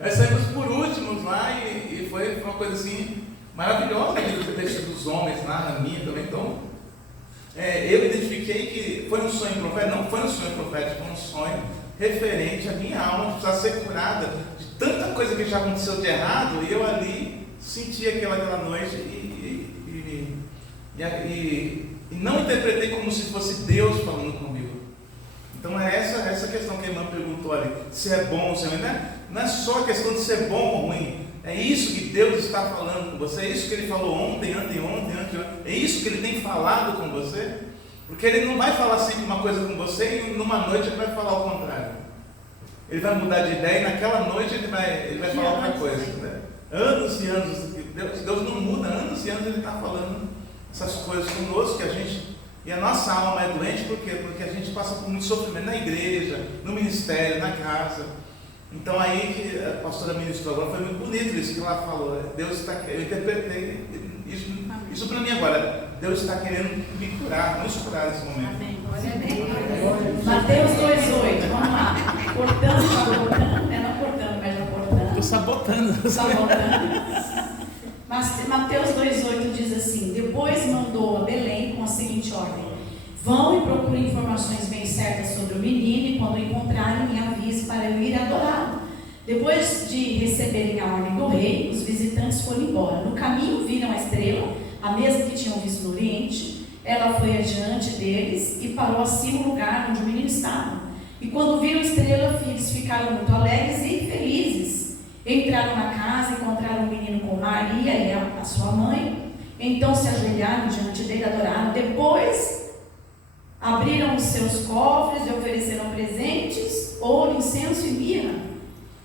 Nós saímos por últimos lá e foi uma coisa assim maravilhosa dos homens lá, na minha também. Então, eu identifiquei que foi um sonho profético, não foi um sonho profético, foi um sonho referente à minha alma, que precisava ser curada de tanta coisa que já aconteceu de errado, e eu ali senti aquela noite e não interpretei como se fosse Deus falando comigo. Então é essa questão que a irmã perguntou ali, se é bom ou se não é só a questão de ser bom ou ruim, é isso que Deus está falando com você, é isso que Ele falou ontem, é isso que Ele tem falado com você, porque Ele não vai falar sempre uma coisa com você e numa noite Ele vai falar o contrário. Ele vai mudar de ideia e naquela noite Ele vai falar outra coisa. Né? Anos e anos, Deus não muda, anos e anos Ele está falando essas coisas conosco, e a nossa alma é doente, por quê? Porque a gente passa por muito sofrimento na igreja, no ministério, na casa. Então aí que a pastora ministrou agora, foi muito bonito isso que ela falou. Deus está, eu interpretei isso para mim agora. Deus está querendo me curar, nos curar nesse momento. Amém. Mateus 2,8, vamos lá. Estou sabotando. Mas Mateus 2,8 diz assim: depois mandou a Belém com a seguinte ordem: vão e procurem informações bem certas sobre o menino, e quando o encontrarem, me avise para eu ir adorá-lo. Depois de receberem a ordem do rei, os visitantes foram embora. No caminho viram a estrela, a mesma que tinham visto no Oriente. Ela foi adiante deles e parou assim no lugar onde o menino estava. E quando viram a estrela, eles ficaram muito alegres e felizes. Entraram na casa, encontraram um menino com Maria e a sua mãe. Então se ajoelharam diante dele, adoraram. Depois abriram os seus cofres e ofereceram presentes, ouro, incenso e mirra.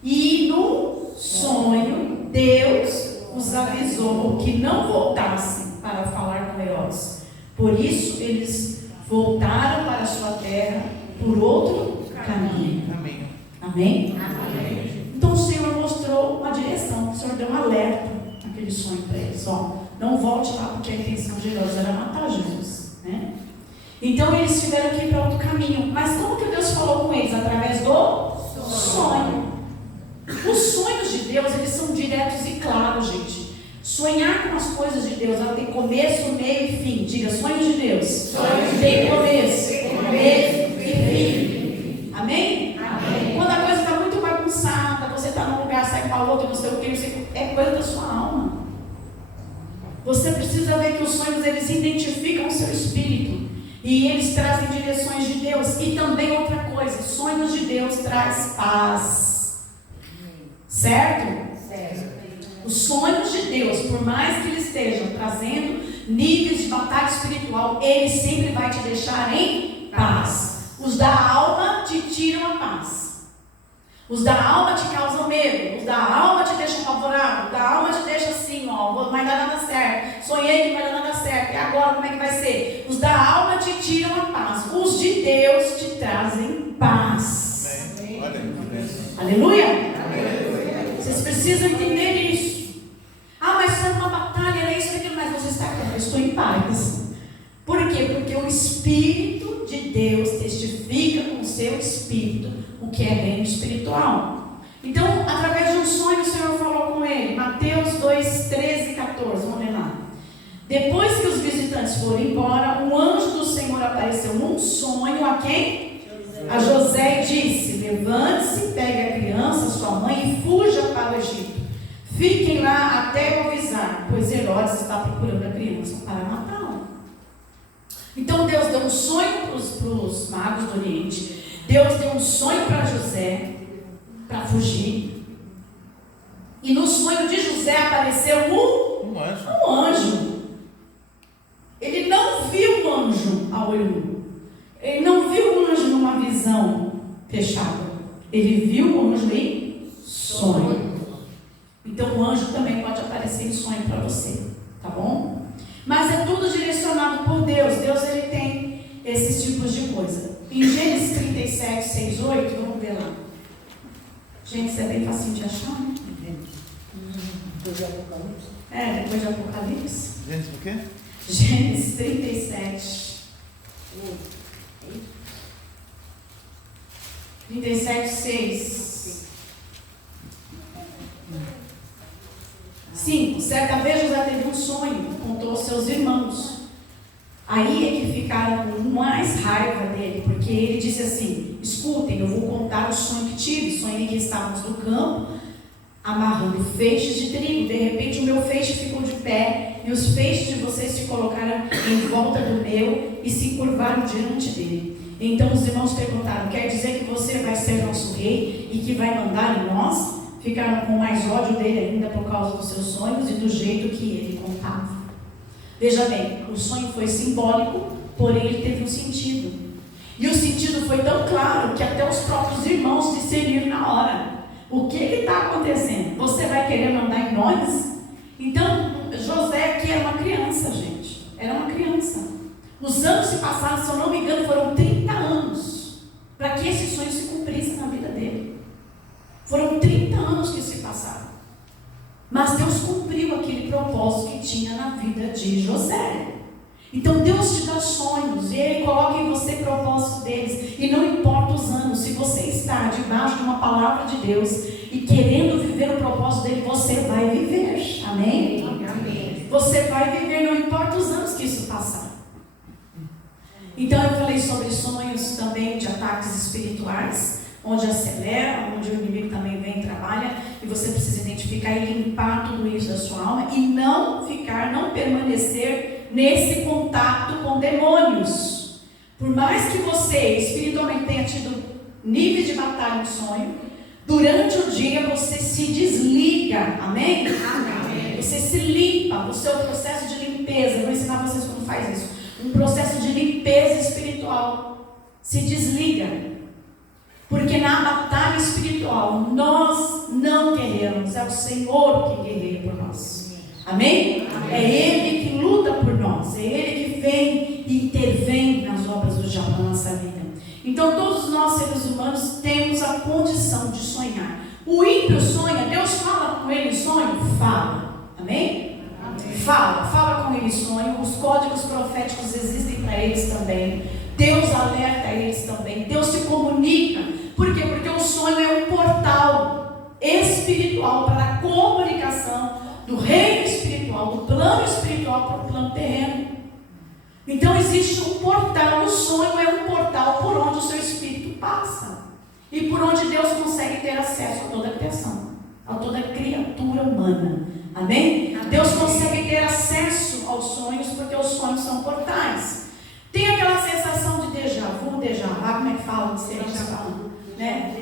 E no sonho, Deus os avisou que não voltassem para falar com Herodes. Por isso, eles voltaram para a sua terra por outro caminho. Amém. Amém? Amém. Então o Senhor mostrou uma direção. O Senhor deu um alerta naquele sonho para eles. Ó, não volte lá, porque a intenção de Herodes era matar Jesus, né? Então eles tiveram que ir para outro caminho. Mas como que Deus falou com eles? Através do sonho. Os sonhos de Deus, eles são diretos e claros, gente. Sonhar com as coisas de Deus, ela tem começo, meio e fim. Diga, sonhos de Deus. Sonhos Tem de começo, Deus. meio e fim. Amém? Amém. Quando a coisa está muito bagunçada, você está num lugar, sai para outro, não sei o que, é coisa da sua alma. Você precisa ver que os sonhos, eles identificam o seu espírito. E eles trazem direções de Deus. E também outra coisa, sonhos de Deus traz paz. Certo? Certo. Os sonhos de Deus, por mais que eles estejam trazendo níveis de batalha espiritual, Ele sempre vai te deixar em paz. Os da alma te tiram a paz. Os da alma te causam medo. Os da alma te deixam apavorado. Os da alma te deixam assim, ó, não vai dar nada certo. Sonhei que não vai dar nada certo. E agora como é que vai ser? Os da alma te tiram a paz. Os de Deus te trazem paz. Amém. Olha aí, que bênção. Aleluia? Amém. Vocês precisam entender isso. Ah, mas foi uma batalha, era isso, aquilo, mas você está aqui, eu estou em paz. Por quê? Porque o Espírito de Deus testifica com o seu Espírito o que é reino espiritual. Então, através de um sonho, o Senhor falou com ele. Mateus 2, 13 e 14, vamos ler lá. Depois que os visitantes foram embora, um anjo do Senhor apareceu num sonho a quem? A José e disse: levante-se, pegue a criança, sua mãe, e fuja para o Egito. Fiquem lá até eu avisar, pois Herodes está procurando a criança para matá-la. Então Deus deu um sonho para os magos do Oriente. Deus deu um sonho para José, para fugir. E no sonho de José apareceu um anjo. Ele não viu o anjo a olho nu. Ele não viu o anjo numa visão fechada. Ele viu o anjo em sonho. Então o anjo também pode aparecer em sonho para você, tá bom? Mas é tudo direcionado por Deus. Deus, ele tem esses tipos de coisa. Em Gênesis 37, 6, 8, vamos ver lá. Gênesis é bem facinho de achar, né? Depois de Apocalipse. Depois de Apocalipse. Gênesis o quê? Gênesis 37. 37, 6. 5. Certa vez José teve um sonho, contou aos seus irmãos. Aí é que ficaram com mais raiva dele, porque ele disse assim: escutem, eu vou contar o sonho que tive. Sonhei que estávamos no campo, amarrando feixes de trigo. De repente o meu feixe ficou de pé, e os feixes de vocês se colocaram em volta do meu e se curvaram diante dele. Então os irmãos perguntaram: quer dizer que você vai ser nosso rei e que vai mandar em nós? Ficaram com mais ódio dele ainda por causa dos seus sonhos e do jeito que ele contava. Veja bem, o sonho foi simbólico, porém ele teve um sentido. E o sentido foi tão claro que até os próprios irmãos discerniram na hora. O que está acontecendo? Você vai querer mandar em nós? Então, José aqui era uma criança, gente. Era uma criança. Os anos se passaram, se eu não me engano, foram 30 anos para que esse sonho se cumprisse na vida dele. Foram 30 anos que se passaram. Mas Deus cumpriu aquele propósito que tinha na vida de José. Então Deus te dá sonhos e Ele coloca em você propósito deles. E não importa os anos, se você está debaixo de uma palavra de Deus e querendo viver o propósito dele, você vai viver. Amém? Amém. Você vai viver, não importa os anos que isso passar. Então eu falei sobre sonhos também de ataques espirituais, onde acelera, onde o inimigo também vem e trabalha, e você precisa identificar e limpar tudo isso da sua alma e não permanecer nesse contato com demônios. Por mais que você espiritualmente tenha tido níveis de batalha em sonho, durante durante o dia você se desliga, amém? Amém. Você se limpa, o seu processo de limpeza. Eu vou ensinar vocês como faz isso. Um processo de limpeza espiritual. Se desliga. Porque na batalha espiritual nós não guerreamos, é o Senhor que guerreia por nós. Amém? É Ele que luta por nós, é Ele que vem e intervém nas obras do diabo na nossa vida. Então todos nós seres humanos temos a condição de sonhar. O ímpio sonha, Deus fala com ele em sonho? Fala. Amém? Fala com ele em sonho. Os códigos proféticos existem para eles também. Deus alerta eles também. Deus se comunica. Por quê? Porque o sonho é um portal espiritual para a comunicação do reino espiritual, do plano espiritual para o plano terreno. Então existe um portal. O sonho é um portal por onde o seu espírito passa e por onde Deus consegue ter acesso a toda a criação, a toda a criatura humana. Amém? Deus consegue ter acesso aos sonhos porque os sonhos são portais. Tem aquela sensação de déjà vu, como é que fala? Não sei, déjà vu, né?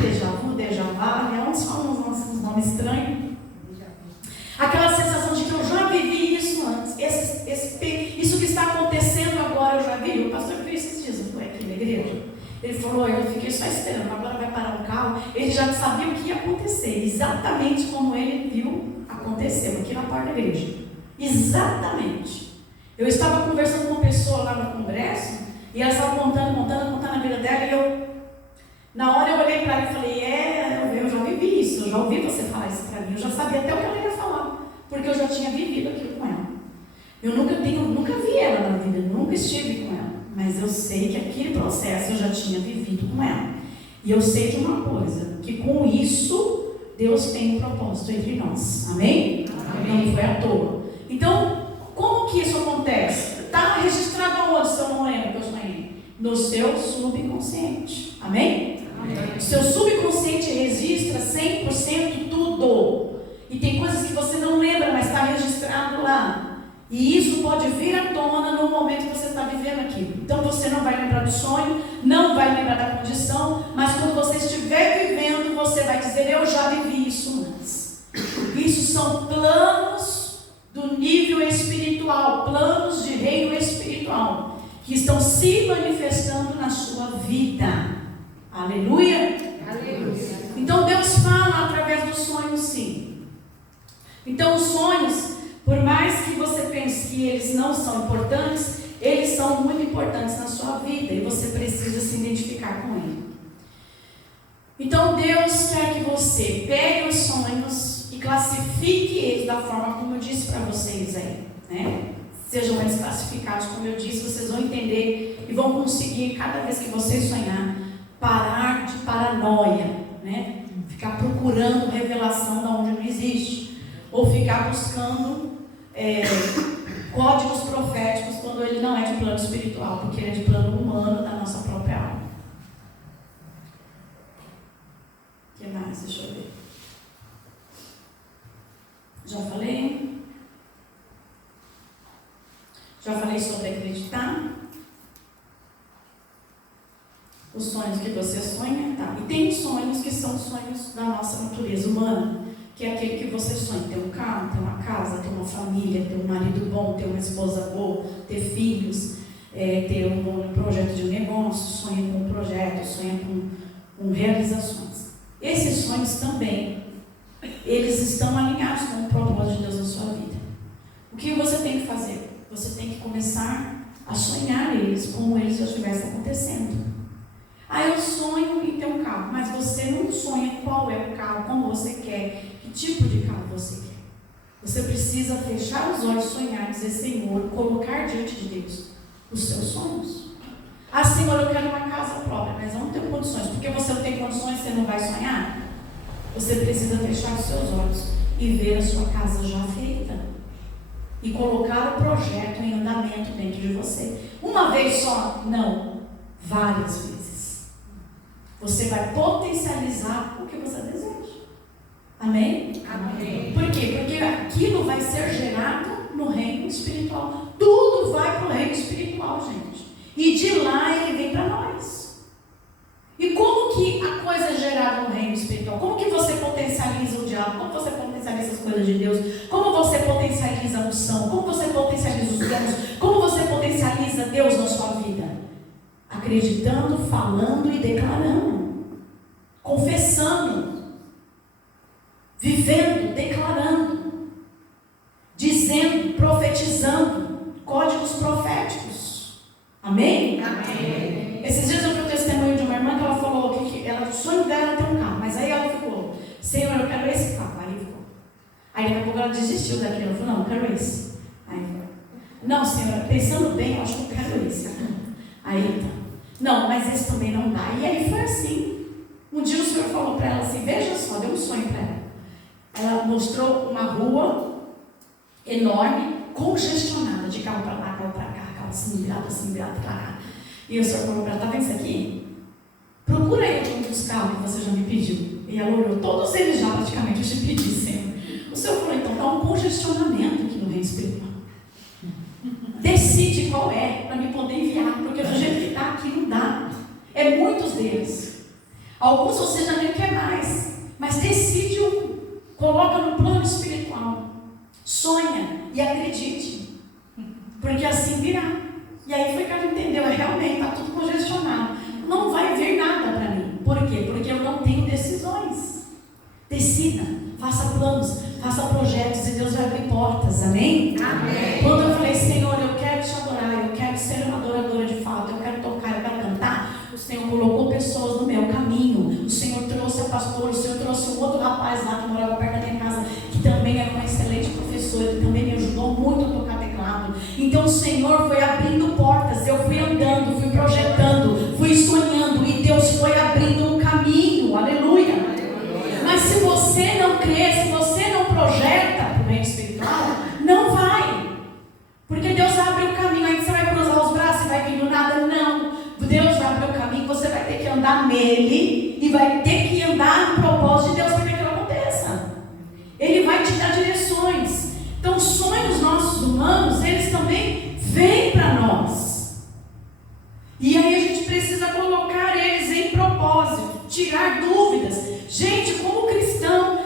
Déjà vu, né? Uns falam uns nomes estranhos. Aquela sensação de que eu já vivi isso antes. Isso que está acontecendo agora eu já vi. O pastor Cris esses dias foi aqui na igreja. Ele falou, eu fiquei só esperando, agora vai parar um carro. Ele já sabia o que ia acontecer, exatamente como ele viu aconteceu aqui na porta da igreja. Exatamente. Eu estava conversando com uma pessoa lá no congresso e ela estava contando a vida dela e na hora eu olhei para ela e falei, eu já vivi isso, eu já ouvi você falar isso para mim, eu já sabia até o que ela ia falar, porque eu já tinha vivido aquilo com ela. Eu nunca vi ela na vida, nunca estive com ela, mas eu sei que aquele processo eu já tinha vivido com ela. E eu sei de uma coisa, que com isso Deus tem um propósito entre nós. Amém? Amém. Não foi à toa. Então, como que isso acontece? Está registrado aonde, se eu não lembro que eu sonhei? No seu subconsciente. Amém? Amém. O seu subconsciente registra 100% tudo. E tem coisas que você não lembra, mas está registrado lá. E isso pode vir à tona no momento que você está vivendo aquilo. Então você não vai lembrar do sonho, não vai lembrar da condição, mas quando você estiver vivendo, você vai dizer, eu já vivi isso antes. Isso são planos do nível espiritual, planos de reino espiritual, que estão se manifestando na sua vida. Aleluia? Aleluia. Então Deus fala através dos sonhos, sim. Então os sonhos, por mais que você pense que eles não são importantes, eles são muito importantes na sua vida e você precisa se identificar com ele. Então Deus quer que você pegue os sonhos e classifique eles da forma como eu disse para vocês aí, né? Sejam eles classificados como eu disse, vocês vão entender e vão conseguir, cada vez que vocês sonhar, parar de paranoia, né? Ficar procurando revelação da onde não existe, ou ficar buscando códigos proféticos quando ele não é de plano espiritual, porque ele é de plano humano da nossa própria alma. O que mais? Deixa eu ver. Já falei? Já falei sobre acreditar. Os sonhos que você sonha, tá? E tem sonhos que são sonhos da nossa natureza humana, que é aquele que você sonha, ter um carro, ter uma casa, ter uma família, ter um marido bom, ter uma esposa boa, ter filhos, ter um projeto de negócio, sonha com um projeto, sonha com realizações. Esses sonhos também, eles estão alinhados com o propósito de Deus na sua vida. O que você tem que fazer? Você tem que começar a sonhar eles como eles já estivessem acontecendo. Eu sonho em ter um carro, mas você não sonha qual é o carro, como você quer, que tipo de carro você quer. Você precisa fechar os olhos, sonhar, dizer, Senhor, colocar diante de Deus os seus sonhos. Senhor, eu quero uma casa própria, mas eu não tenho condições. Porque você não tem condições, você não vai sonhar? Você precisa fechar os seus olhos e ver a sua casa já feita. E colocar o projeto em andamento dentro de você. Uma vez só? Não. Várias vezes. Você vai potencializar o que você deseja. Amém? Amém. Por quê? Porque aquilo vai ser gerado no reino espiritual. Tudo vai para o reino espiritual, gente. E de lá ele vem para nós. E como que a coisa é gerada no reino espiritual? diabo, como você potencializa as coisas de Deus, como você potencializa a unção, como você potencializa os dons, como você potencializa Deus na sua vida? Acreditando, falando e declarando, confessando, vivendo, declarando, dizendo, profetizando, códigos proféticos. Amém? Amém. Esses dias eu vi o testemunho de uma irmã que ela falou que ela, o sonho dela era ter um carro, mas aí ela ficou, Senhor, eu quero esse carro. Aí ficou. Aí daqui a pouco ela desistiu daquilo, ela falou, não, eu quero esse. Aí ficou, não, Senhor, pensando bem, eu acho que eu quero esse. Aí tá, não, mas esse também não dá. E aí foi assim. Um dia o Senhor falou para ela assim, veja só, deu um sonho para ela. Ela mostrou uma rua enorme, congestionada, de carro para lá, carro para cá, carro assim virado para cá. E o Senhor falou para ela, tá vendo isso aqui? Procura aí outros carros que você já me pediu. E ela olhou, todos eles já praticamente eu te pedi, Senhor. O Senhor falou, então dá um congestionamento aqui no reino espiritual. Decide qual é, para me poder enviar, porque do jeito que está aqui não dá. É muitos deles. Alguns você já nem quer mais, mas decide um. Coloca no plano espiritual. Sonha e acredite. Porque assim virá. E aí foi que ela entendeu, realmente está tudo congestionado. Não vai vir nada para mim. Por quê? Porque eu não tenho decisões. Decida, faça planos, faça projetos e Deus vai abrir portas. Amém? Amém. Quando eu falei, Senhor, eu quero te adorar, eu quero ser uma adoradora de fato, eu quero tocar, eu quero cantar, o Senhor colocou pessoas no meu caminho. O Senhor trouxe a pastora, o Senhor trouxe um outro rapaz lá que morava perto da minha casa, que também era uma excelente professora, que também me ajudou muito a tocar teclado. Então o Senhor foi abrindo portas, eu fui andando, fui projetando, fui sonhando e Deus foi abrindo um caminho. Aleluia! Mas se você não crê, se você não projeta para o reino espiritual, não vai. Porque Deus abre o caminho, aí você vai cruzar os braços e vai vir do nada. Não. Deus vai abrir o caminho, você vai ter que andar nele e vai ter que andar no propósito de Deus para que aquilo aconteça. Ele vai te dar direções. Então os sonhos nossos humanos, eles também vêm para nós. E aí a gente precisa colocar eles em propósito, tirar dúvidas. Gente, como cristão,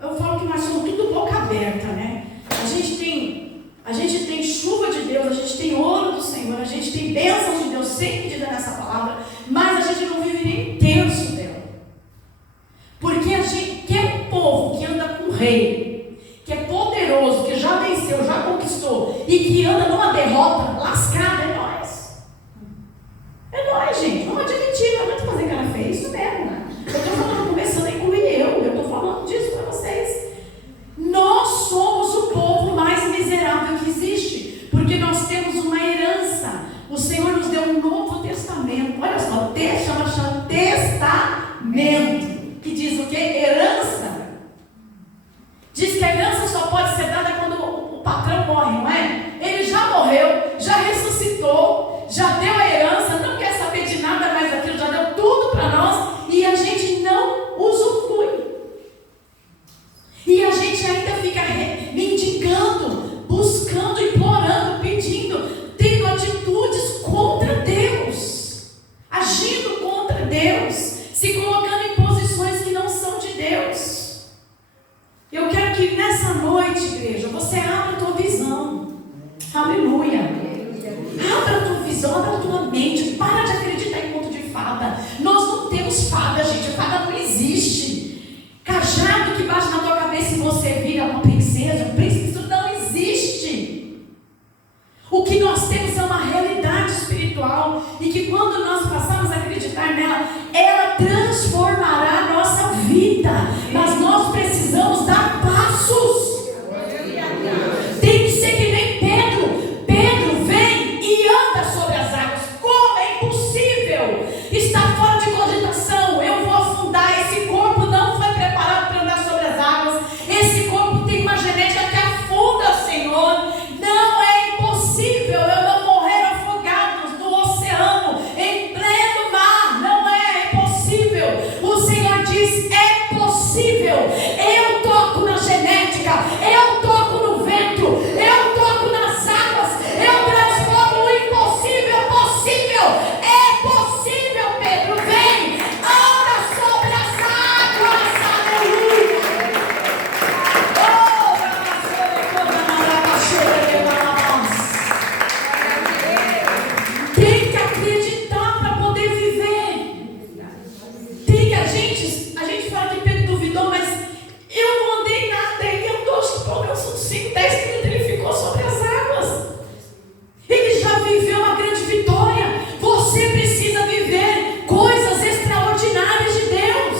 eu falo que nós somos tudo boca aberta, né? A gente tem chuva de Deus, a gente tem ouro do Senhor, a gente tem bênçãos de Deus sempre dita nessa palavra, mas a gente não vive nem terço dela. Porque a gente quer um povo que anda com o rei, que é poderoso, que já venceu, já conquistou e que anda numa derrota lascada. É nós. É nós, gente. Vamos admitir, não adianta fazer cara feia, isso mesmo, né? Eu estou falando, começando a incluir eu estou falando disso para vocês. Nós somos o povo mais miserável que existe, porque nós temos uma herança. O Senhor nos deu um Novo Testamento. Olha só, chama testamento, que diz o quê? Herança. Diz que a herança só pode ser dada quando o patrão morre, não é? Ele já morreu, já ressuscitou, já deu a herança, não quer saber de nada mais daquilo, já deu tudo para nós e a gente não usufrui. E a gente ainda fica mendigando, buscando, implorando, pedindo, tendo atitudes contra Deus, agindo contra Deus, se colocando em posições que não são de Deus. Eu quero que nessa noite, igreja, você abra a tua visão. Aleluia. Abra a tua visão, abra a tua mente. Para de acreditar em conto de fada. Nós não temos fada, gente. Fada não existe. Cajado que bate na tua cabeça e você vira uma princesa, um príncipe, isso não existe. O que nós temos é uma realidade espiritual e que quando nós passarmos a acreditar nela, ela transformará a nossa vida. Mas nós precisamos dar passos. Tem que ser que nem Pedro. Pedro vem e anda sobre as águas. Como é impossível? Está fora de cogitação. Eu vou afundar. Esse corpo não foi preparado para andar sobre as águas. Esse corpo tem uma genética que afunda, Senhor. Não é impossível eu não morrer afogado no oceano, em pleno mar. Não é impossível. O Senhor diz, é possível. Eu toco na genética, eu toco no vento, eu toco nas águas, eu transformo o impossível possível. É possível, Pedro, vem, anda sobre as águas, aleluia. gente fala que Pedro duvidou, mas eu não andei nada. Ele andou, acho que pelo menos uns 5, 10 minutos ele ficou sobre as águas. Ele já viveu uma grande vitória. Você precisa viver coisas extraordinárias de Deus,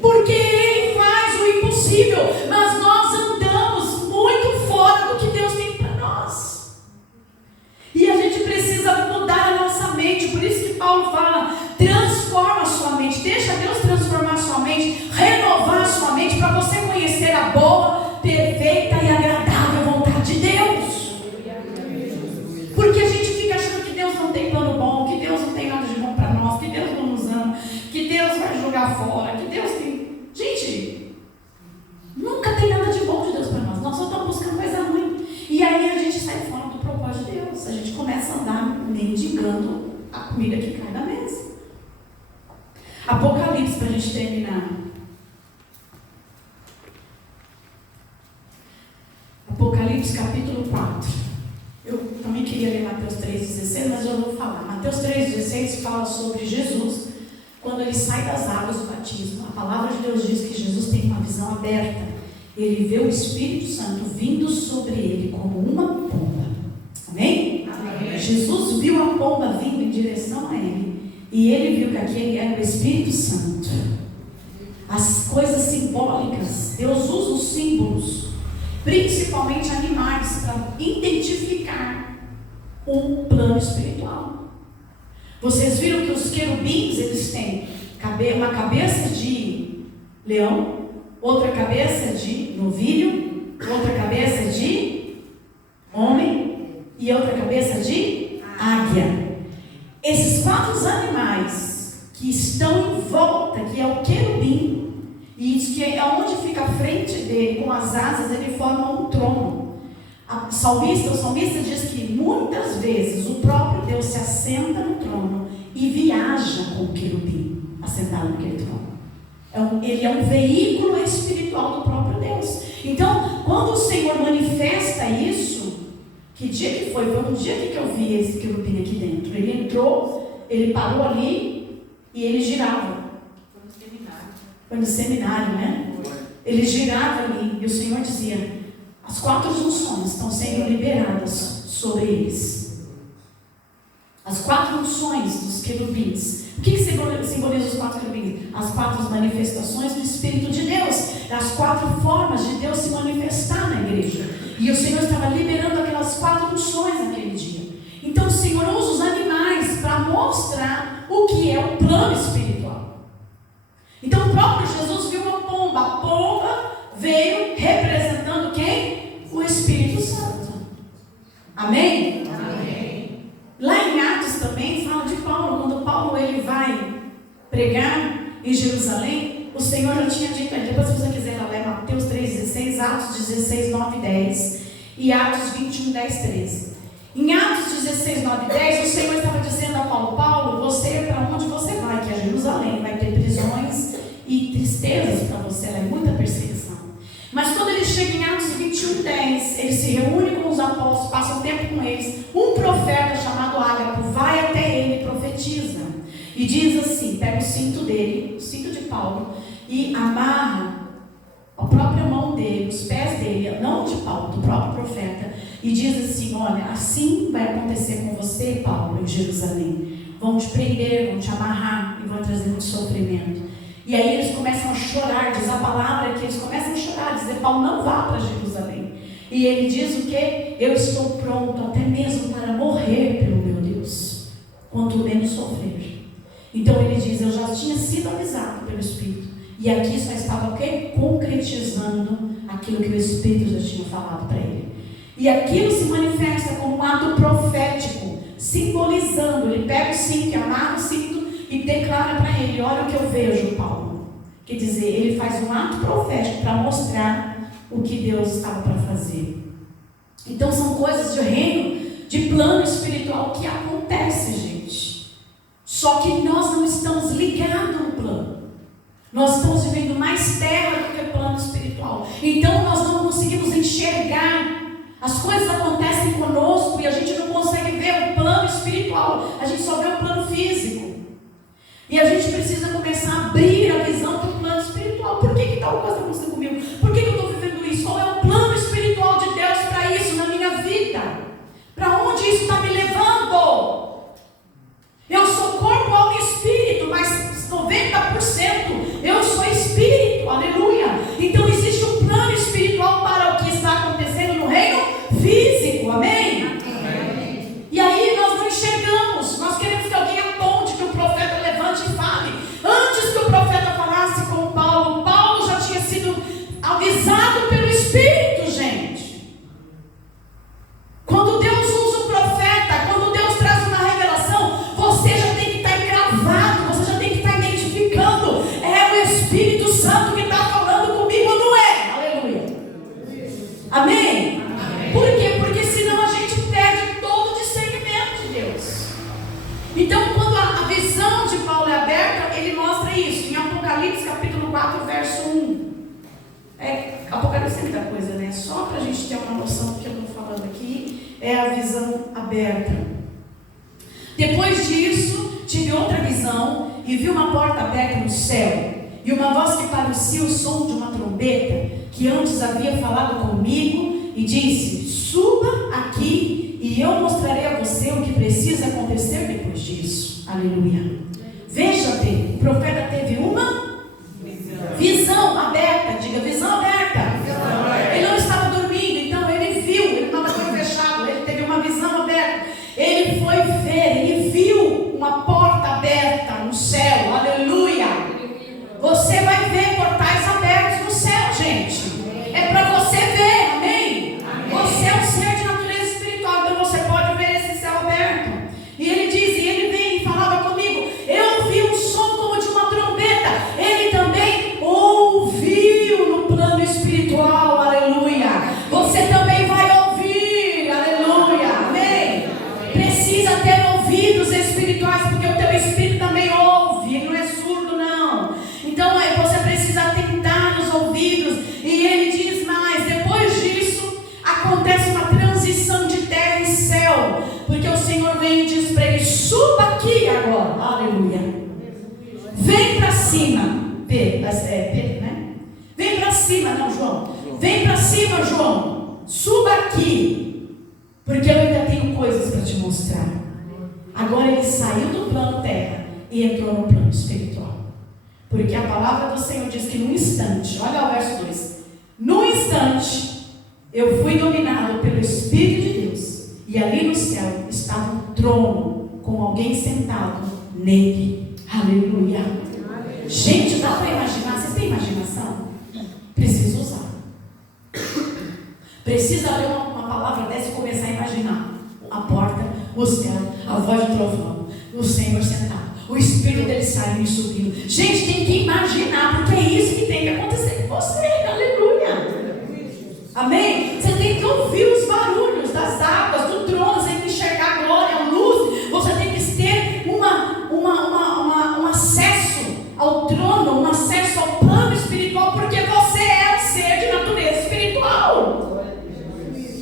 porque Ele faz o impossível, mas nós andamos muito fora do que Deus tem para nós, e a gente precisa mudar a nossa mente. Por isso que Paulo fala: transforma a sua mente, deixa Deus transformar a sua mente, renovar a sua mente, para você conhecer a boa, perfeita e agradável vontade de Deus. Porque a gente fica achando que Deus não tem plano bom, que Deus não tem nada de bom para nós, que Deus não nos ama, que Deus vai jogar fora, que Deus tem... Gente, nunca tem nada de bom de Deus para nós. Nós só estamos buscando coisa ruim. E aí a gente sai fora do propósito de Deus. A gente começa a andar mendigando a comida que cai na mesa. Apocalipse, para a gente terminar. Apocalipse capítulo 4. Eu também queria ler Mateus 3,16, mas eu vou falar. Mateus 3,16 fala sobre Jesus, quando ele sai das águas do batismo. A palavra de Deus diz que Jesus tem uma visão aberta. Ele vê o Espírito Santo vindo sobre ele como uma pomba. Amém? Amém. Jesus viu a pomba vindo em direção a ele, e ele viu que aquele era o Espírito Santo. As coisas simbólicas, Deus usa os símbolos, principalmente animais, para identificar um plano espiritual. Vocês viram que os querubins, eles têm uma cabeça de leão, outra cabeça de novilho, outra cabeça de homem e outra cabeça de águia. Esses 4 animais que estão em volta, que é o querubim, e isso que é onde fica a frente dele, com as asas, ele forma um trono. O salmista diz que muitas vezes o próprio Deus se assenta no trono e viaja com o querubim assentado naquele trono. Ele é um veículo espiritual do próprio Deus. Então, quando o Senhor manifesta isso, que dia que foi? Foi um dia que eu vi esse querubim aqui dentro. Ele entrou, ele parou ali e ele girava. Foi no seminário, né? Ele girava ali e o Senhor dizia: as 4 unções estão sendo liberadas sobre eles. As 4 unções dos querubins. O que simboliza os 4 querubins? As 4 manifestações do Espírito de Deus. As 4 formas de Deus se manifestar na igreja. E o Senhor estava liberando aquelas 4 unções naquele dia. Então o Senhor usa os animais para mostrar o que é o plano espiritual. Então o próprio Jesus viu uma pomba. A pomba veio representando quem? O Espírito Santo. Amém? Amém. Lá em Atos também fala de Paulo. Quando Paulo ele vai pregar em Jerusalém, o Senhor já tinha dito aí. Depois, se você quiser ler Mateus 3,16, Atos 16, 9 e 10 e Atos 21, 10, 13. Em Atos 16, 9 e 10, o Senhor estava dizendo a Paulo: Paulo, você, para onde você vai, que é Jerusalém, vai ter prisões e tristezas para você, é muita perseguição. Mas quando ele chega em Atos 21, 10, ele se reúne com os apóstolos, passa um tempo com eles. Um profeta chamado Ágapo vai até ele e profetiza. E diz assim, pega o cinto dele, o cinto de Paulo, e amarra a própria mão dele, os pés dele, não de Paulo, do próprio profeta, e diz assim: olha, assim vai acontecer com você, Paulo, em Jerusalém. Vão te prender, vão te amarrar e vão trazer muito sofrimento. E aí eles começam a chorar, diz a palavra que eles começam a chorar, dizer: Paulo, não vá para Jerusalém. E ele diz o quê? Eu estou pronto até mesmo para morrer pelo meu Deus, quanto menos sofrer. Então ele diz: eu já tinha sido avisado pelo Espírito, e aqui só estava o quê? Concretizando aquilo que o Espírito já tinha falado para ele. E aquilo se manifesta como um ato profético, simbolizando. Ele pega o cinto, amarra o cinto e declara para ele: olha o que eu vejo, Paulo. Quer dizer, ele faz um ato profético para mostrar o que Deus estava para fazer. Então são coisas de reino, de plano espiritual que acontece, gente. Só que nós não estamos ligados no plano. Nós estamos vivendo mais terra do que plano espiritual. Então nós não conseguimos enxergar. As coisas acontecem conosco e a gente não consegue ver o plano espiritual. A gente só vê o plano físico. E a gente precisa começar a tal coisa está acontecendo comigo? Por que eu estou vivendo isso? Qual é o plano espiritual de Deus para isso na minha vida? Para onde isso está me levando? Eu sou corpo, alma e espírito, mas 90% eu sou espírito, aleluia. Então existe um plano espiritual para o que está acontecendo no reino físico, amém? Amém. E aí nós não enxergamos, nós queremos que alguém aponte, que o profeta levante e fale. Antes que o profeta falasse com Paulo, Paulo já tinha sido avisado pelo Espírito, gente. Quando Deus usa o profeta, quando Deus traz uma revelação, você já tem que estar gravado, você já tem que estar identificando. É o Espírito Santo que está falando comigo, não é? Aleluia. Amém? Amém. Por quê? Porque senão a gente perde todo o discernimento de Deus. Então, quando a visão de Paulo é aberta, ele mostra isso. Em Apocalipse, capítulo 4, verso 1. Apocalipse é muita coisa, né? Só para a gente ter uma noção do que eu estou falando aqui, é a visão aberta. Depois disso, tive outra visão e vi uma porta aberta no céu, e uma voz que parecia o som de uma trombeta, que antes havia falado comigo, e disse: suba aqui, e eu mostrarei a você o que precisa acontecer depois disso. Aleluia. Veja bem, o profeta teve uma visão aberta. Diga, visão aberta. Ele não estava dormindo, então ele viu, ele não estava fechado, ele teve uma visão aberta. Ele foi ver, ele viu uma porta aberta no céu, aleluia. Você vai ver portais abertos no céu, gente. É para você ver, amém? Você é um ser de natureza espiritual, então você pode ver esse céu aberto. E ele diz, e ele vem e falava comigo, eu vi um som como de uma trombeta. Ele também ouviu no plano espiritual, aleluia. Você também vai ouvir, aleluia, amém? Precisa ter ouvidos espirituais, porque o teu espírito também ouve, ele não é surdo, não. Então você precisa atentar nos ouvidos. E ele diz mais, depois disso acontece uma transição de terra e céu, porque o Senhor vem e diz para ele: suba aqui agora, aleluia. Vem para cima, Pedro, né? Vem para cima, não, João. Vem para cima, João. Suba aqui, porque eu ainda tenho coisas para te mostrar. Agora ele saiu do plano terra e entrou no plano espiritual. Porque a palavra do Senhor diz que no instante, olha o verso 2: no instante eu fui dominado pelo Espírito de Deus, e ali no céu estava um trono com alguém sentado nele. Aleluia. Gente, dá para imaginar? Vocês têm imaginação? Precisa usar. Precisa ler uma palavra dessa e começar a imaginar a porta, o céu, a voz do trovão, o Senhor sentado, o Espírito dele saindo e subindo. Gente, tem que imaginar, porque é isso que tem que acontecer com você. Aleluia. Amém? Você tem que ouvir os barulhos das águas, do trono, você tem que enxergar a glória, a luz. Você tem que ter um acesso ao trono, um acesso ao plano espiritual, porque você é um ser de natureza espiritual.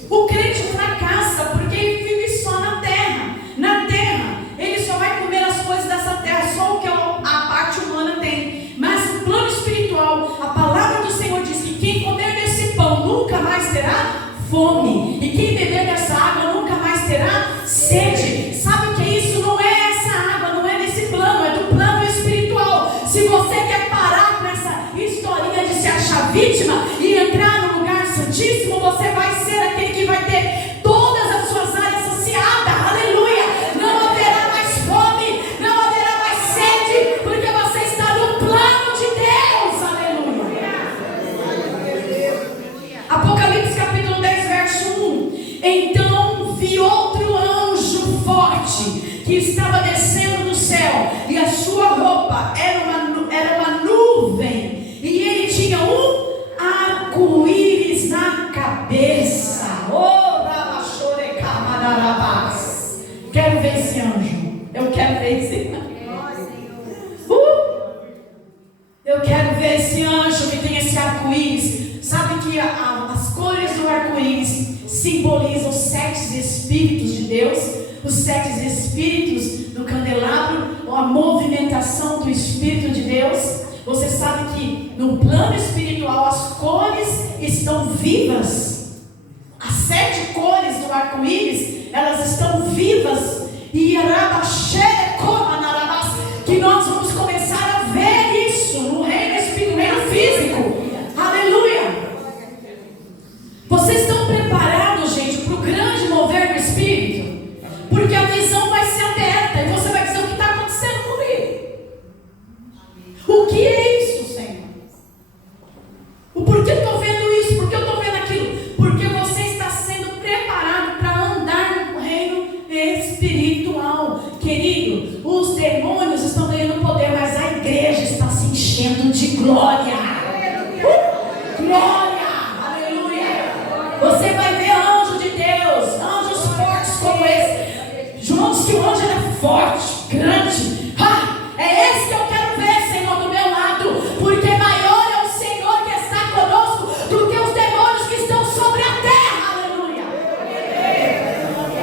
O crente fracassa porque ele vive só na terra. Na terra, ele só vai comer as coisas dessa terra, só o que a parte humana tem. Mas o plano espiritual, a palavra do Senhor diz que quem comer desse pão nunca mais terá fome, e quem beber dessa água nunca mais terá sede. Sabe o que é isso? Não é essa água, não é desse plano, é do plano espiritual. Se você quer parar com essa historinha de se achar vítima e entrar no lugar santíssimo, você vai ser aquele que vai ter todas as suas áreas saciadas. Aleluia. Não haverá mais fome, não haverá mais sede, porque você está no plano de Deus. Aleluia. Apocalipse capítulo 10, verso 1. Então vi outro anjo forte que estava descendo do céu, e a sua roupa era uma nuvem, e ele tinha um arco-íris na cabeça. Quero ver esse anjo. Eu quero ver esse anjo. Eu quero ver esse anjo que tem esse arco-íris. Sabe que as cores do arco-íris simbolizam os 7 Espíritos de Deus, os 7 Espíritos do candelabro, a movimentação do Espírito de Deus. Deus. Você sabe que no plano espiritual as cores estão vivas. As 7 cores do arco-íris, elas estão vivas. E que nós vamos começar a ver isso no reino espiritual, no reino físico. Aleluia! Vocês estão preparados, gente, para o grande mover do Espírito? Porque a visão vai ser aberta e você vai dizer o que está acontecendo comigo. O que é isso, Senhor? O porquê eu estou vendo isso? Por que eu estou vendo aquilo? Porque você está sendo preparado para andar no reino espiritual. Querido, os demônios estão ganhando poder, mas a igreja está se enchendo de glória. Glória! Você vai ver anjo de Deus, anjos fortes como esse. Juntos que o anjo era forte, grande. É esse que eu quero ver, Senhor, do meu lado. Porque maior é o Senhor que está conosco do que os demônios que estão sobre a terra. Aleluia.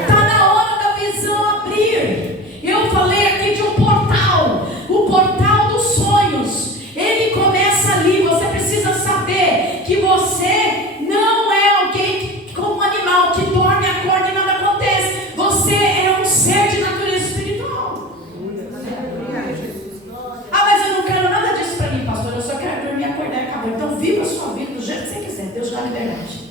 Está na hora da visão abrir. Eu falei aqui de um portal. O portal dos sonhos. Ele começa ali. Você precisa saber que você não é alguém como um animal que dorme, acorda e nada acontece. Você é um ser de natureza espiritual. Mas eu não quero nada disso para mim, pastor. Eu só quero dormir, acordar e acabar. Então viva a sua vida do jeito que você quiser. Deus dá liberdade.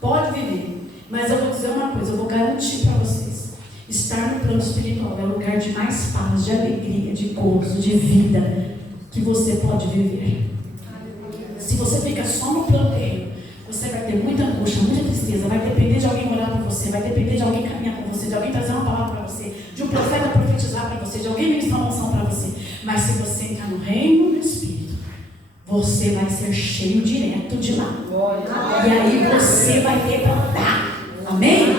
Pode viver. Mas eu vou dizer uma coisa, eu vou garantir para vocês. Estar no plano espiritual é o lugar de mais paz, de alegria, de gozo, de vida que você pode viver. Se você fica só no plano terreno, você vai ter muita angústia, muita tristeza, vai depender de alguém orar por você, vai depender de alguém caminhar com você, de alguém trazer uma palavra para você, de um profeta profetizar para você, de alguém ministrar uma unção para você. Mas se você entrar no reino do Espírito, você vai ser cheio direto de lá. E aí você vai ter para dar. Amém?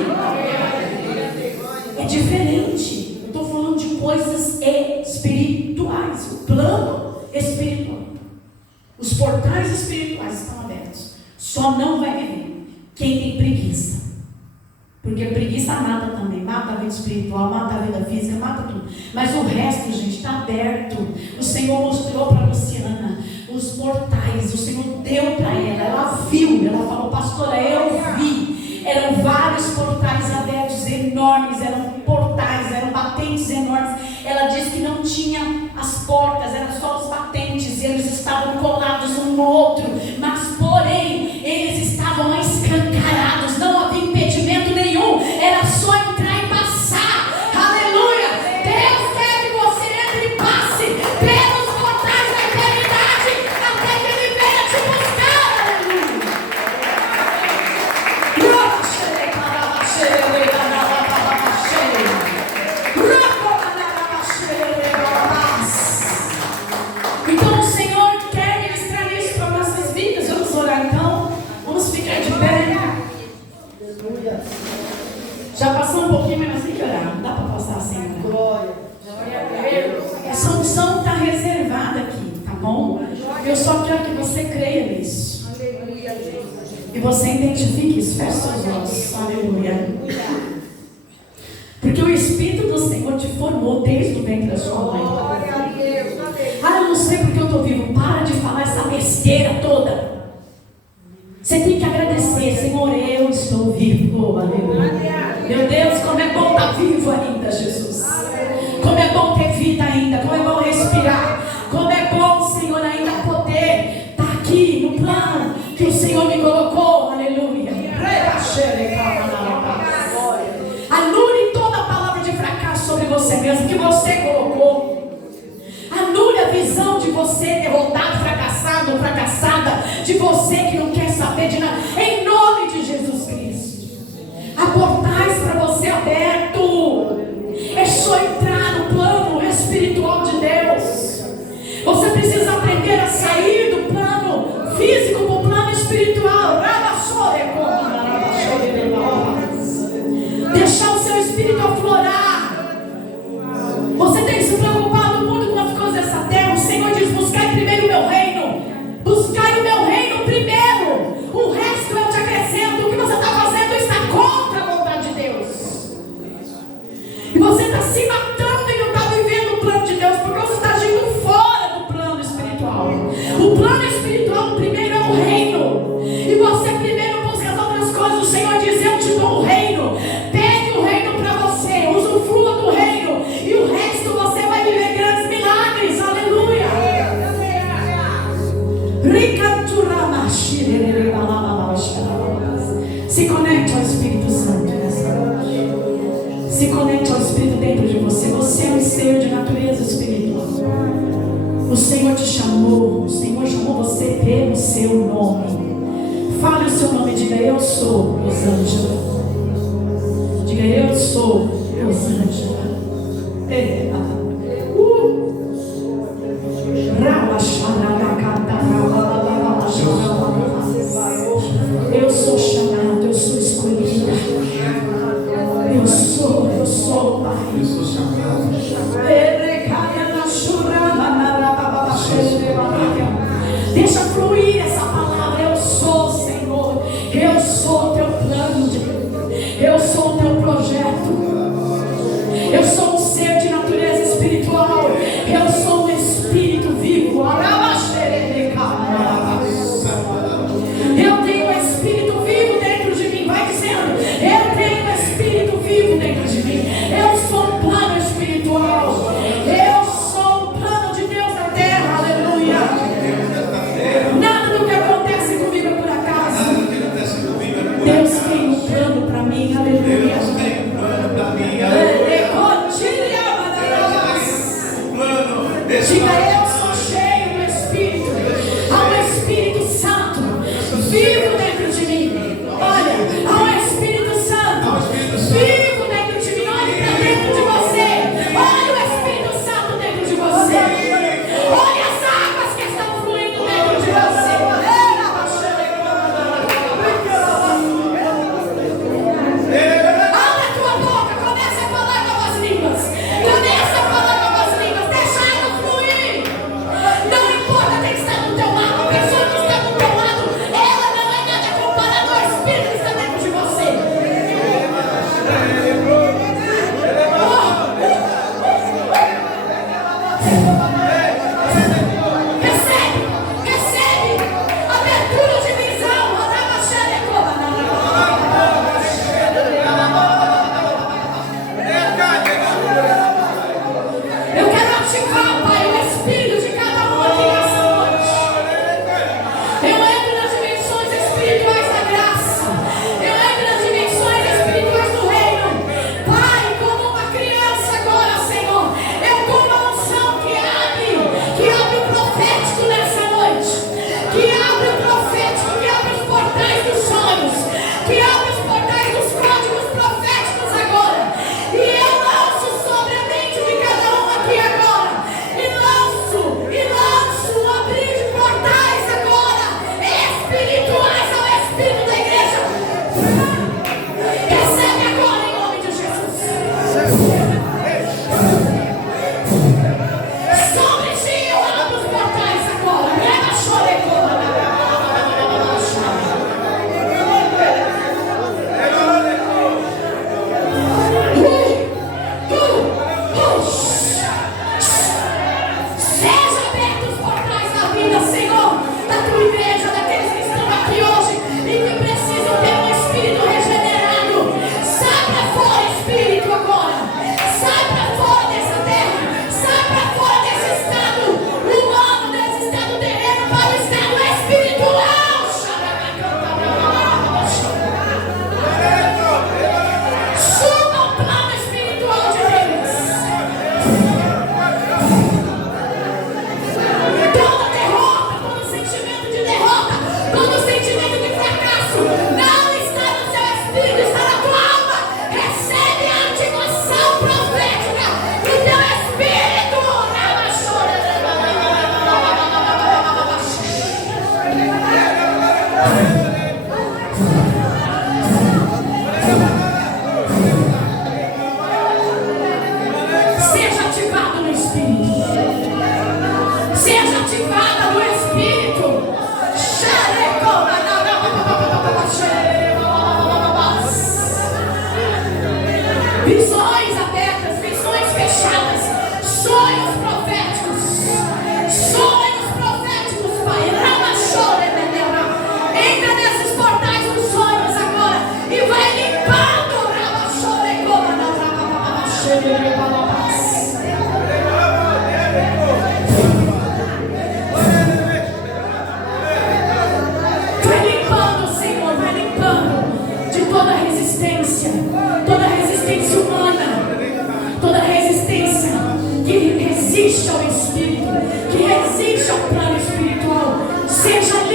É diferente. Eu estou falando de coisas espirituais, o plano espiritual. Os portais espirituais estão abertos. Só não vai viver quem tem preguiça. Porque preguiça mata também. Mata a vida espiritual, mata a vida física, mata tudo. Mas o resto, gente, está aberto. O Senhor mostrou para a Luciana os portais. O Senhor deu para ela. Ela viu. Ela falou, pastora, eu vi. Eram vários portais abertos, enormes. Eram portais, eram batentes enormes. Ela disse que não tinha as portas, eram só os batentes. E eles estavam colados um no outro. Mas, porém, eles estavam escancarados. Não havia impedimento nenhum. Era só entrar e passar. Aleluia! Deus quer que você entre e passe pelos portais da eternidade até que Ele venha te buscar. Aleluia! Então o Senhor quer ministrar isso para nossas vidas. Vamos orar então. Vamos ficar de pé. Já passou um pouquinho, mas nós temos que orar. Não dá para passar assim, né? Glória. Essa unção está reservada aqui, tá bom? Eu só quero que você creia nisso. E você identifique isso. Feche seus olhos. Aleluia. Porque o Espírito do Senhor te formou desde o ventre da sua mãe. Eu não sei porque eu estou vivo. Para de falar essa besteira toda. Você tem que agradecer, Senhor, eu estou vivo. Aleluia. Meu Deus, como é bom estar vivo ainda, Jesus. Como é bom ter vida ainda. Como é bom respirar. Como é bom, Senhor, ainda poder estar aqui no plano que o Senhor me colocou. Aleluia. Anule toda a palavra de fracasso sobre você mesmo que você colocou. Anule a visão de você derrotado, fracassado ou fracassada, de você que não quer saber de nada, em nome de Jesus Cristo. Há portais para você aberto. É só entrar no plano espiritual de Deus. Você precisa aprender a sair do plano físico para o plano espiritual. Deixar o seu espírito aflorar. Você tem se preocupado muito com as coisas dessa terra. O Senhor diz, buscai primeiro o meu reino. Buscai o meu reino primeiro. O resto é Se conecte ao Espírito Santo nessa noite. Se conecte ao Espírito dentro de você. Você é um ser de natureza espiritual. O Senhor te chamou. O Senhor chamou você pelo seu nome. Fale o seu nome. Diga: eu sou Rosângela. Diga: eu sou Rosângela. Eu sou chamado, eu sou escolhido. Eu sou, Pai. Eu sou chamado. Deixa fluir essa palavra. Eu sou, Senhor. Eu sou o teu plano de Deus. Eu sou o teu projeto. Eu sou um ser de natureza espiritual. Eu sou um espírito vivo. Eu tenho um espírito vivo dentro de mim. Vai dizendo: eu tenho um espírito vivo dentro de mim. Eu sou um plano espiritual. Eu sou um plano de Deus na terra. Aleluia. Nada do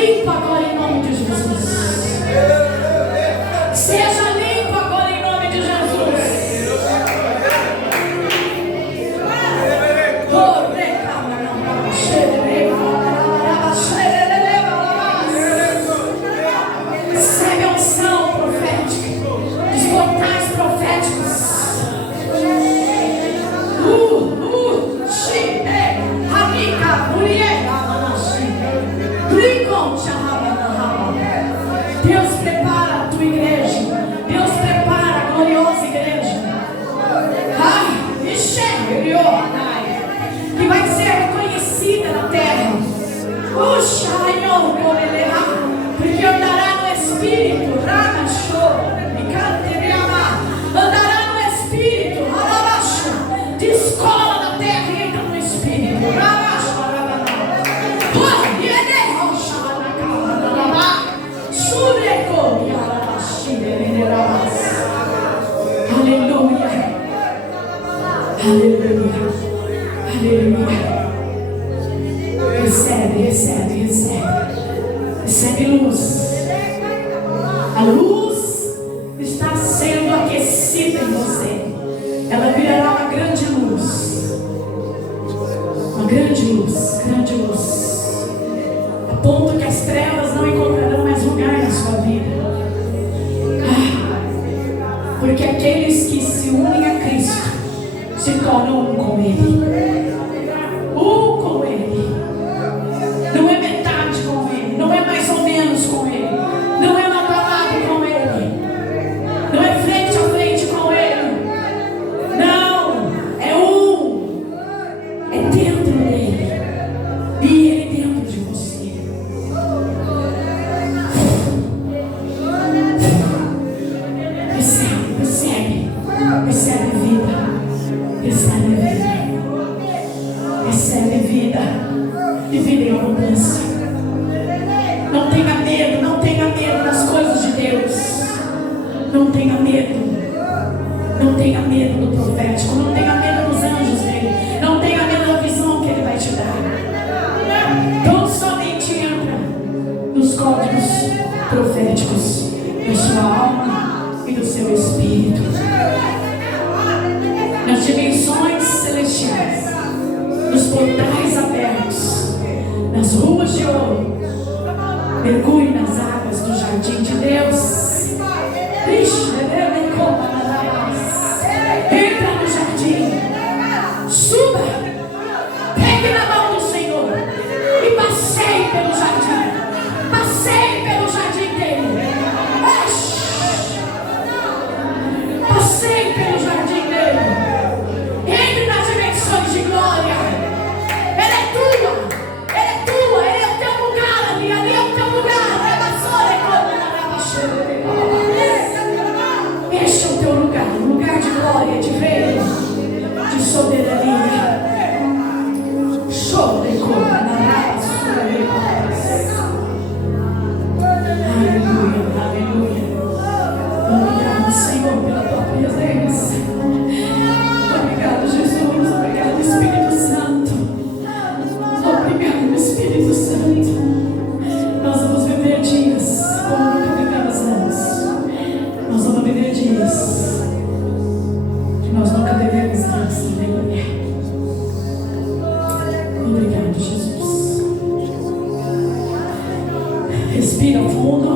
limpo agora em nome de Jesus. Seja limpo agora em nome de Jesus. Recebe a unção profética dos portais proféticos. Deus prepara a tua igreja. Deus prepara a gloriosa igreja. Que vai ser reconhecida na terra. Porque andará no Espírito. Andará no Espírito. Descola da terra e entra no Espírito. Aleluia. Aleluia. Aleluia. Recebe, recebe, recebe. Recebe luz. A luz está sendo aquecida em você. Ela virará uma grande luz. Uma grande luz, grande luz. A ponto que as trevas não encontrarão mais lugar na sua vida. Porque aqueles que se unem a Cristo se tornam um com Ele. Um com Ele. Não é metade com Ele. Não é mais ou menos com Ele. Não é lado a lado com Ele. Não é frente a frente com Ele. Não. É um. É dentro dele. E Ele dentro de você. Recebe, recebe. Recebe vida. Recebe vida. Recebe vida. E vida em abundância. Não tenha medo. Não tenha medo das coisas de Deus. Não tenha medo. Não tenha medo do profético. Não tenha medo dos anjos dele. Não tenha medo da visão que ele vai te dar. Então somente entra nos códigos proféticos da sua alma e do seu espírito. Nas dimensões celestiais, nos portais abertos, nas ruas de ouro. Mergulhe nas águas do jardim de Deus. Entra no jardim. Suba. Pegue na mão do Senhor e passeie pelo jardim. Passeie pelo jardim dele. Passeie pelo jardim dele. Entre nas dimensões de glória. Ela é tua. Ela é tua. Ele é o teu lugar ali. Ali é o teu lugar. Este é o teu lugar. Um lugar de glória, de reino, de soberania. Show de cor. Aleluia, aleluia. Obrigado, Senhor, pela tua presença. Obrigado, Jesus. Obrigado, Espírito Santo. Obrigado, Espírito Santo. Nós vamos viver dias como nunca vivemos antes. Nós vamos viver dias que nós nunca vivemos antes. Aleluia. Obrigado, Jesus. Respira fundo.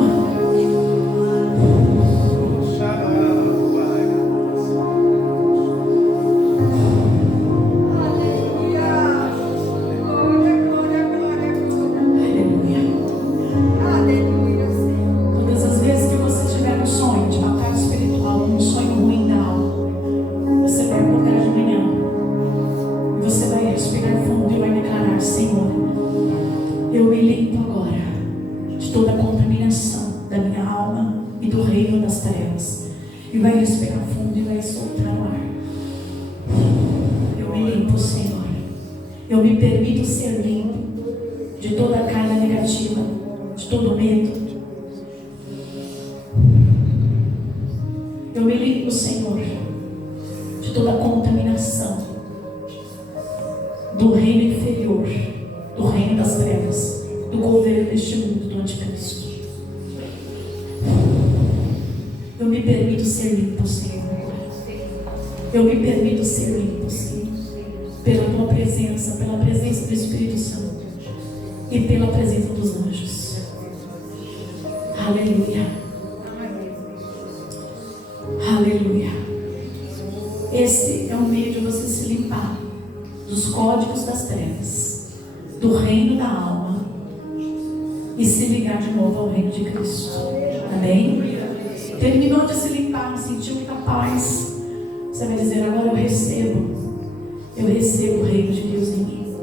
Todas as vezes que você tiver um sonho de batalha espiritual, um sonho ruim da alma, você vai acordar de manhã e você vai respirar fundo e vai declarar: Senhor, eu me limpo agora de toda a contaminação da minha alma e do reino das trevas. E vai respirar fundo e vai soltar o ar. Eu me limpo, Senhor. Eu me permito ser limpo de toda a carga negativa, de todo medo. Eu me limpo, Senhor, de toda a contaminação do reino inferior, do reino das trevas, do governo deste mundo do anticristo. Eu me permito ser limpo, Senhor. Eu me permito ser limpo, Senhor. Pela tua presença, pela presença do Espírito Santo e pela presença dos anjos. Aleluia. Aleluia. Esse é o meio de você se limpar dos códigos das trevas, do reino da alma, e se ligar de novo ao reino de Cristo. Amém? Terminou de se limpar, sentiu muita paz. Você vai dizer: agora eu recebo o reino de Deus em mim.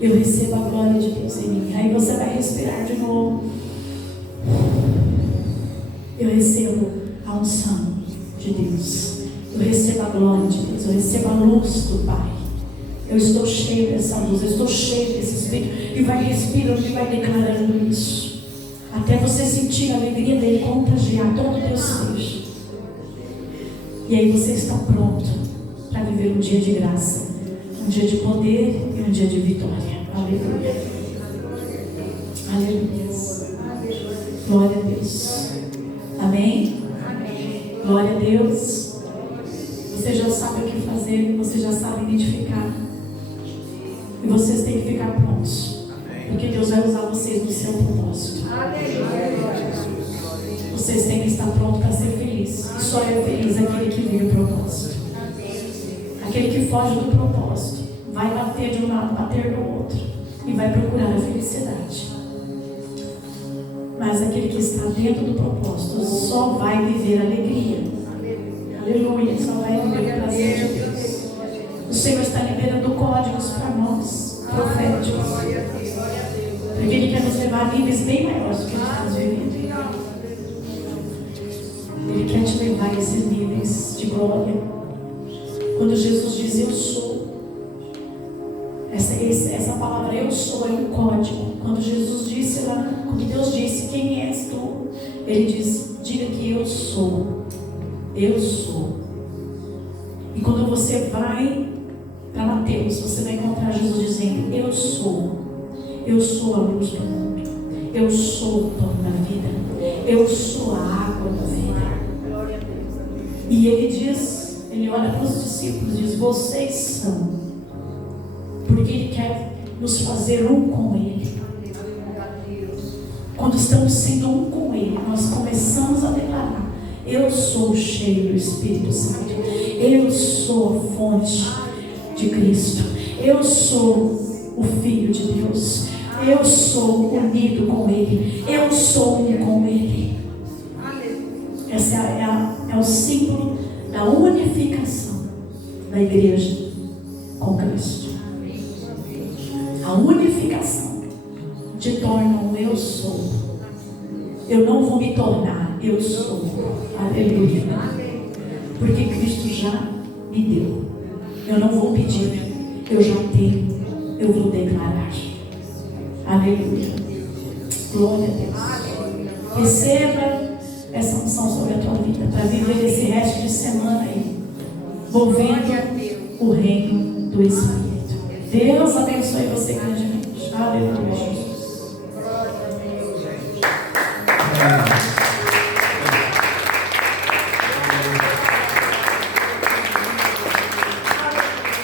Eu recebo a glória de Deus em mim. Aí você vai respirar de novo. Eu recebo a unção de Deus. Eu recebo a glória de Deus. Eu recebo a luz do Pai. Eu estou cheio dessa luz. Eu estou cheio desse Espírito. E vai respirando e vai declarando isso, até você sentir a alegria dele contagiar todo o teu ser. E aí você está pronto para viver um dia de graça, um dia de poder e um dia de vitória. Aleluia. Aleluia. Glória a Deus. Amém? Glória a Deus. Você já sabe o que fazer, você já sabe identificar. E vocês têm que ficar prontos, porque Deus vai usar vocês no seu propósito. Vocês têm que estar prontos para ser felizes. E só é feliz aquele que vive o propósito. Aquele que foge do propósito vai bater de um lado, bater do outro, e vai procurar a felicidade. Mas aquele que está dentro do propósito só vai viver alegria. Aleluia. Só vai viver o prazer de Deus. O Senhor está liberando códigos para nós, proféticos, porque Ele quer nos levar a níveis bem maiores do que nós estamos vivendo. Ele quer te levar a esses níveis de glória. Quando Jesus diz eu sou, essa palavra eu sou é um código. Quando Jesus disse lá, quando Deus disse quem és tu, Ele diz: diga que eu sou. Eu sou. E quando você vai para Mateus, você vai encontrar Jesus dizendo: eu sou. Eu sou a luz do mundo. Eu sou o pão da vida. Eu sou a água da vida. E Ele diz, Ele olha para os discípulos e diz: vocês são. Porque Ele quer nos fazer um com Ele. Quando estamos sendo um com Ele, nós começamos a declarar: eu sou cheio do Espírito Santo. Eu sou a fonte de Cristo. Eu sou o Filho de Deus. Eu sou unido com Ele. Eu sou um com Ele. Esse é o símbolo da unificação da igreja com Cristo. A unificação te torna um eu sou. Eu não vou me tornar, eu sou. Aleluia. Porque Cristo já me deu. Eu não vou pedir, eu já tenho. Eu vou declarar. Aleluia. Glória a Deus. Receba essa unção sobre a tua vida para viver esse resto de semana aí, movendo o reino do Espírito. Deus abençoe você grandemente. Aleluia.